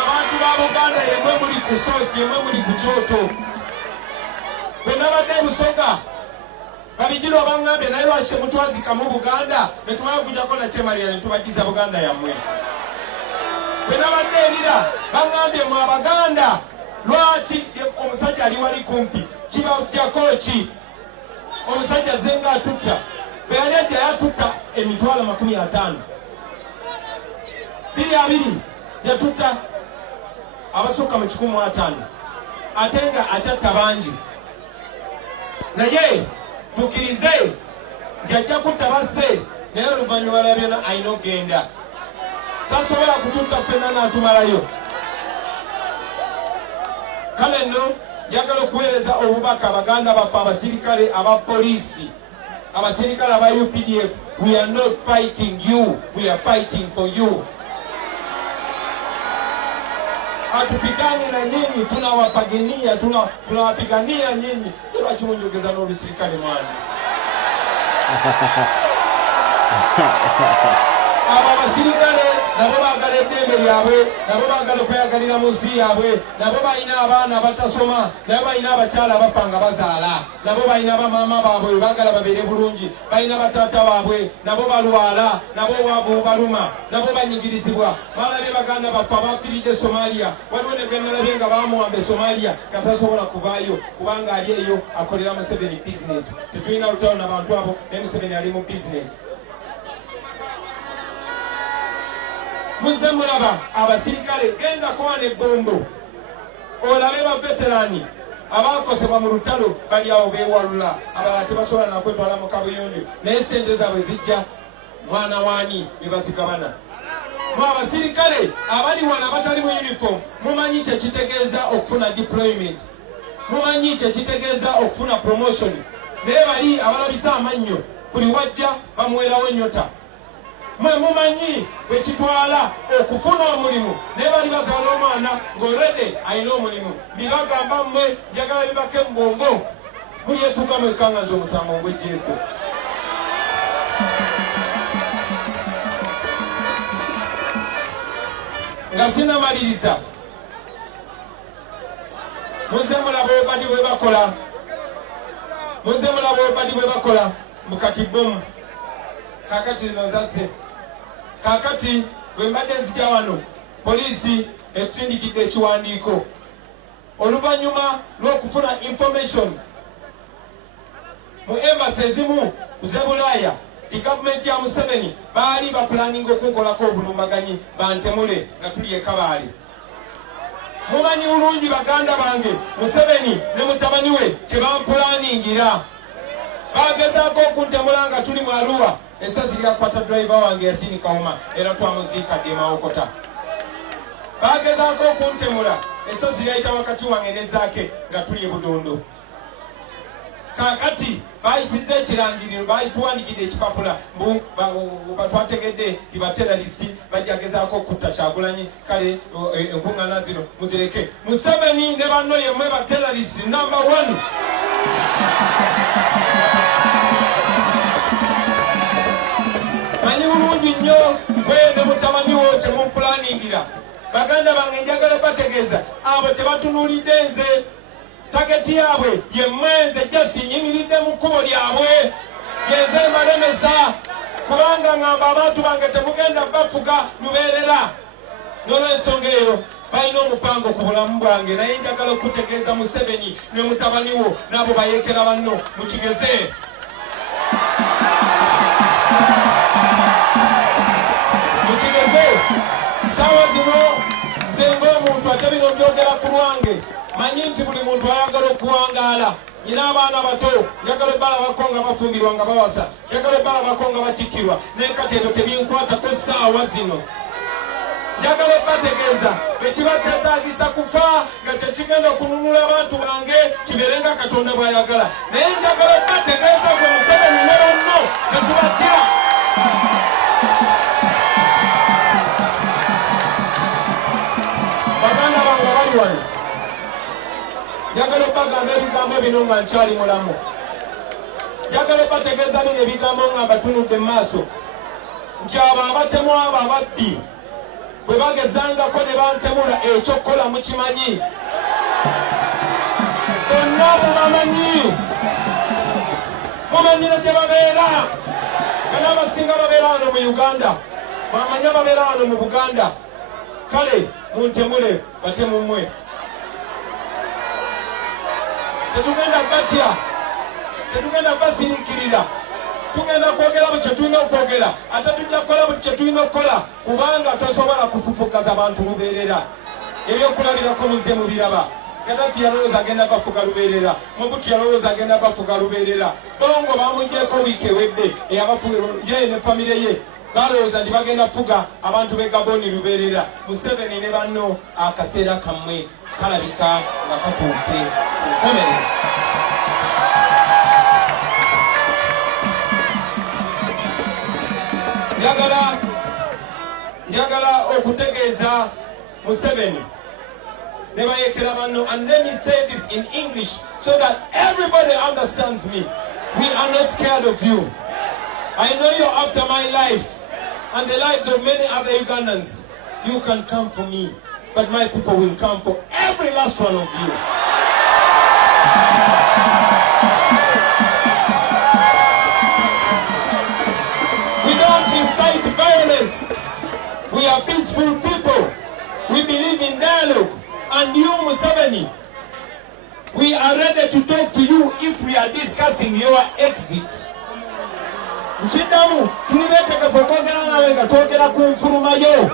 abantu ba Buganda yemwe muli ku soosi yemwe muli ku kyoto bwe nabadde Busoga babijirwa bangambye naye lwaki temutwazika mu Buganda ne tumala okujjako nakyemalira ne tubaddiza Buganda yammwe bwe nabadde erira bangambye mu Abaganda lwaki omusajja ali wali kumpi kibajjako ki omusajja zenga atutta bwe yali ajja yatutta emitwalo 50 2 yatutta abasukka mu 1,500 ate nga akyatta bangi naye tukirize njajja kutta basse naye oluvannyuma lwa byonna alina okgenda tasobola kututta ffenna n'atumalayo kale nno njagala okuweereza obubaka baganda baffe abasirikale abapoliisi abasirikale aba UPDF we are not fighting you we are fighting for you atupigani na nyinyi tunawapigania tunawapigania nyinyi lwaki munjogeza n'obusirikale mwana abo abasirikale nabo baagala eddembe lyabwe nabo baagala okweyagalira mu nsi yaabwe nabo balina abaana batasoma nabo balina abakyala abafa nga bazaala nabo balina bamaama baabwe baagala babeere bulungi balina bataata baabwe nabo balwala nabo obwavu bubaluma nabo banyigirizibwa mwalabye baganda baffe abafiiridde Somalia waliwo ne gwe nalabye nga bamuwamba Somalia katasobola kuvaayo kubanga ali eyo akolera Museveni business tetulina lutawo n'abantu abo ne Museveni ali mu business muze mulaba abasirikale genda kuba ne bombo olabe baveterani abakosebwa mu lutalo bali awo beewalula abalala tebasobola nakwetwala mu kabuyonjo naye sente zaabwe zijja mwana waani ne bazigabana mu abasirikale abali wano abatali mu uniform mumanyi kyekitegeeza okufuna deployment mumanyi kyekitegeeza okufuna promotion naye bali abalabisa amannyo buli wajja bamuwerawo ennyota mwe mumanyi bwe kitwala okufuna omulimu naye bali bazaala omwana ng'olwedde alina omulimu bibagamba mmwe njagala bibake mu bwongo mulyetuuka mwekangaza omusango ngwejjeeko nga sinamaliriza muze mulaba obadi bwe bakola muze mulaba obadi bwe bakola mu Kati bomu kakati zino zazze kakati bwe mbadde nzija wano poliisi etusindikidde ekiwandiiko oluvannyuma lw'okufuna information mu embassy ezimu z'Ebulaaya ti gavumenti ya Museveni baali bapulaninga okunkolako obulumbaganyi bantemule nga tuli e Kabaale mumanyi bulungi baganda bange Museveni ne mutabani we kye bampulaningira bagezaako okuntemula nga tuli mu Arua esasi lyakwata driver wange Yasini Kauma era twamuziikadde Mawokota bagezaako okuntemula esasi lyayita wakati wange ne Zaake nga tuli e Budondo kakati bayisizza ekirangiriro bayituwandikidde ekipapula mbu batwategedde ti bateralisi bajagezaako okutta Kyagulanyi kale enkuŋŋaana zino muzireke Museveni ne banno yemmwe bateralisi number 1 manyi bulungi nnyo gwe ne mutabani wo kye mumpulaningira baganda bange njagala bategeeza abo tebatunuulidde nze tageti yaabwe yemmenze just nyimiridde mu kkubo lyabwe yenze malemesa kubanga ngamba abantu bange temugenda bafuga lubeerera n'olw'ensonga eyo balina omupango ku bulamu bwange naye njagala okutegeeza Museveni ne mutabani wo n'abo bayeekera banno mukigeze saawa zino nze ng'omuntu ate bino byogera ku lwange manyi nti buli muntu ayagala okuwangaala nyina abaana bato njagala ebbala bako nga bafumbirwa nga bawasa njagala ebbala bako nga batikkirwa naye kati ebyo tebinkwatako saawa zino njagala okubategeeza ekiba kyetaagisa kufa nga kyekigenda okununula abantu bange kibeerenga Katonda bw'ayagala. Naye njagala okubategeeza gwe Museveni ne banno tetubatya. Baganda bange abali wano, njagala okubagamba ebigambo bino nga nkyali mulamu. Njagala okubategeeza bino ebigambo nga mbatunudde mu maaso nti abo abatemu abo ababbi bwe bagezangako ne bantemula ekyokukola mukimanyi. Bonna mubamanyi, mumanyire gye babeera. Nga n'abasinga babeera wano mu Uganda, bamanya babeera wano mu Buganda. Kale muntemule batemumwe. Tetugenda batya, tetugenda basirikirira. Tugenda kwogera bwe kyetulina okwogera, ate tujja kukola bwe kyetulina okukola, kubanga tosobola kufufukaza bantu lubeerera. Ebyokulabirako muze mubiraba. Gaddafi yalowooza agenda bafuga lubeerera, Mobutu yalowooza agenda bafuga lubeerera. Bongo bamugyeko wiiki ewedde eyabafuga ye ne famire ye balowooza nti bagenda fuga abantu b'e Gaboni lubeerera. Museveni ne banno akaseera kammwe kalabika nga katuuse ku nkomerero. Njagala okutegeeza Museveni ne bayekera banno, and let me say this in English so that everybody understands me. We are not scared of you. I know you're after my life and the lives of many other Ugandans. You can come for me, but my people will come for every last one of you. We don't incite violence. We are peaceful people. We believe in dialogue. And you, Museveni, we are ready to talk to you if we are discussing your exit. Mchidamu, tulibeteka fokozera nawe nga twogera ku nfuluma yo.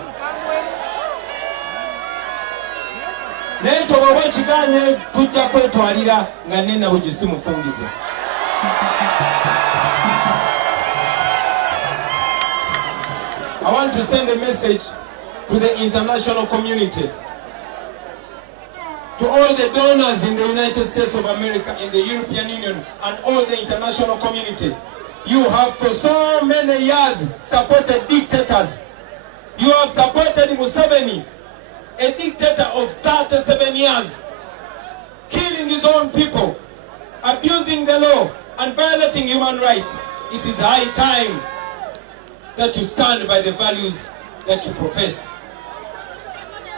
N'ekyo bw'oba kiganye tujja kwetwalira nga nena bugisi mufungize. I want to send a message to the international community, to all the donors in the United States of America, in the European Union, and all the international community. You have for so many years supported dictators. You have supported Museveni, a dictator of 37 years, killing his own people, abusing the law, and violating human rights. It is high time that you stand by the values that you profess.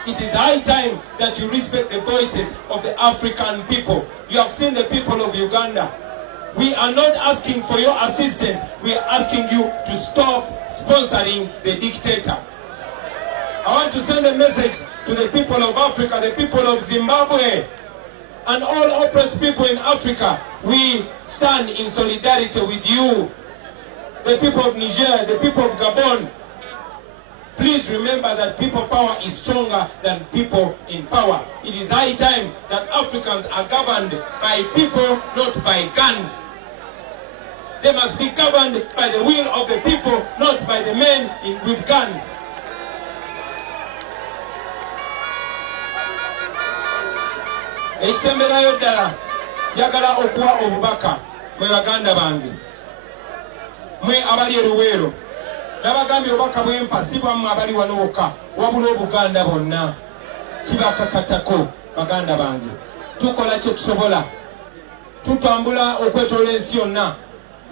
It is high time that you respect the voices of the African people. You have seen the people of Uganda. We are not asking for your assistance. We are asking you to stop sponsoring the dictator. I want to send a message to the people of Africa, the people of Zimbabwe, and all oppressed people in Africa. We stand in solidarity with you. The people of Niger, the people of Gabon. Please remember that people power is stronger than people in power. It is high time that Africans are governed by people, not by guns. They must be governed by the will of the people, not by the men with guns. Ekisemberayo ddala njagala okuwa obubaka mwe baganda bange, mwe abali eruweero. Nabagambye obubaka bw'empa si bwammwe abali wano wokka, wabula Obuganda bonna. Kibakakatako baganda bange, tukola kye tusobola, tutambula okwetoola ensi yonna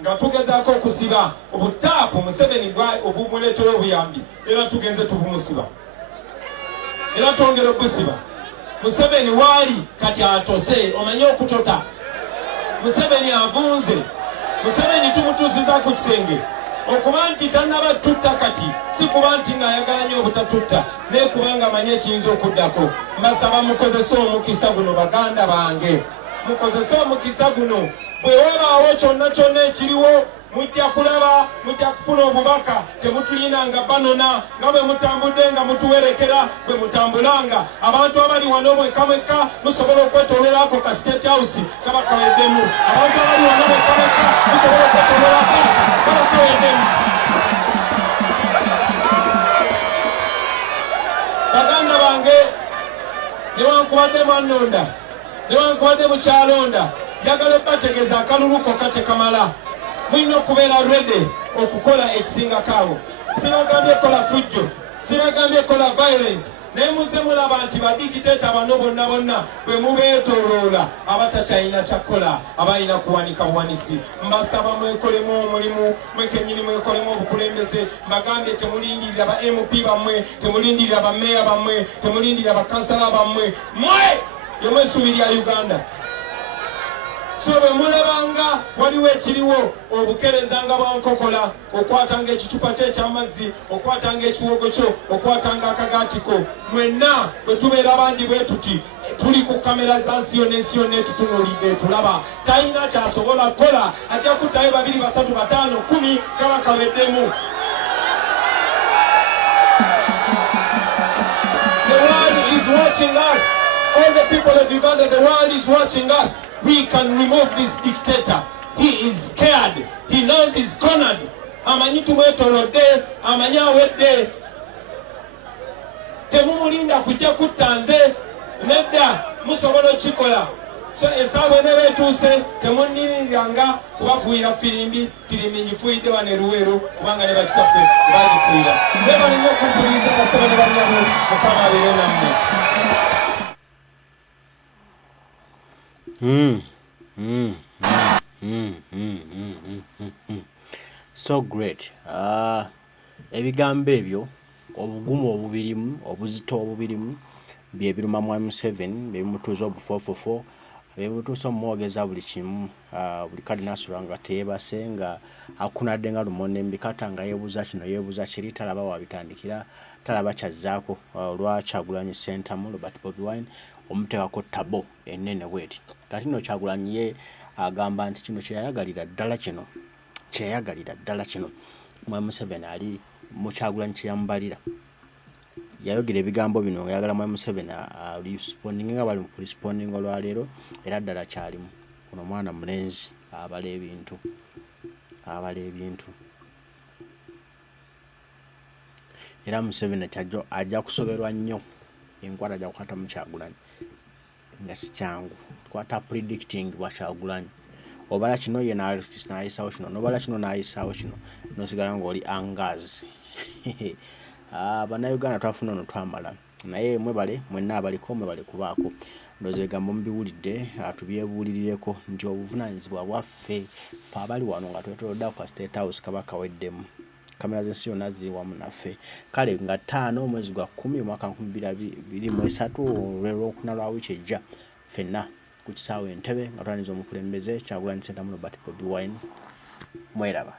nga tugezaako okusiba obutaapu Museveni obumuleetera obuyambi, era tugenze tubumusiba, era twongera okusiba. Museveni waali kati atose, omanye okutota. Museveni avunze, Museveni tumutuusiza ku kisenge. Okuba nti tannaba tutta kati si kuba nti nayagala nnyo obutatutta, naye kubanga amanye ekiyinza okuddako. Mbasaba mukozese omukisa guno baganda bange, mukozese omukisa guno. Bwe wabaawo kyonna kyonna ekiriwo mujja kulaba, mujja kufuna obubaka. Temutulinanga banona nga bwe mutambudde nga mutuwerekera, bwe mutambulanga. Abantu abali wano mwekka mwekka musobola okwetooleraako ka State House kaba kaweddemu. Abantu abali wano mwekka mwekka musobola okwetooleraako kaba kaweddemu. newankubadde mwannonda newankubadde mukyalonda njagala bategeeza akalulu kokka tekamala mulina okubeera ready okukola ekisingakaawo sibagambye kola fujjo sibagambye kola violence naye muze mulaba nti badikiteeta bano bonna bonna bwe mubeetooloola abatakyalina kyakkola abalina kuwanika buwanisi mbasaba mwekolemu omulimu mwekenyini mwekolemu obukulembeze mbagambye temulindirira ba MP bammwe temulindirira bameeya bammwe temulindirira bakansala bammwe mwe yemwesuubirya Uganda so bwe mulabanga waliwo ekiriwo obukerezanga bwankokola okwatanga ekicupa kye ekyamazzi okwatanga ekiwogo kyo okwatanga akagaatiko mwenna bwe tubeera bangi bwe tuti tuli ku kamera za nsi yonna ensi yonna etutunuulidde tulaba talina kyasobola kukola ajja kuttayo 2 3 5 10 kaba kaweddemu. The world is watching us. All the people of Uganda, the world is watching us. We can remove this dictator. He is scared. He knows he's cornered. Amanyi tumwetolodde, amanyi awedde. Temumulinda kujja kutta nze, nedda musobola okikola. So esaawa enebeetuuse temunniriranga kubafuuyira firimbi ngifuuyidde wano e Luweero kubanga ne bakitaffe bagifuuyira. Bebalina okumpuliriza basaba ne bannabo Mukama abeere nammwe. So great. Ebigambo ebyo obugumu obubirimu obuzito obubirimu bye biruma mu M7 bebimutuuza obufofofo bebimutuusa omwogeza buli kimu buli kadi nasula nga teebase nga akunadde nga lumonde mbikata nga yeebuuza kino yeebuuza kiri talaba wabitandikira talaba kyazzaako olwa Kyagulanyi Center mu Robert Bobi Wine omuteekako tabo ennene bweti kati no Kyagulanyi ye agamba nti kino kyeyayagalira ddala kino mu M7 ali mu Kyagulanyi kyeyambalira yayogera ebigambo bino yagala mu M7 responding nga bali mu responding olwaleero era ddala kyalimu kuno mwana mulenzi abala ebintu era Museveni ajja kusoberwa nnyo enkwata ajja kukwata mu Kyagulanyi nga si kyangu kwata predicting bwa Kyagulanyi obala kino ye n'ayisawo kino n'obala kino n'ayisawo kino n'osigala ng'oli angazi bannayuganda twafuna ono twamala naye mwebale mwenna abaliko mwebale kubaako ndowooza ebigambo mubiwulidde tubyebuulirireko nti obuvunaanyizibwa bwaffe ffe abali wano nga twetolodde ku State House kaba kaweddemu kamera z'ensi yonna ziri wamu naffe kale nga 5 mwezi gwa 10 omwaka 2023 lw'olwokuna lwa wiiki ejja ffenna ku kisaawe Entebbe nga twaniriza omukulembeze Kyagulanyi Center mu Robert Bobi Wine mweraba.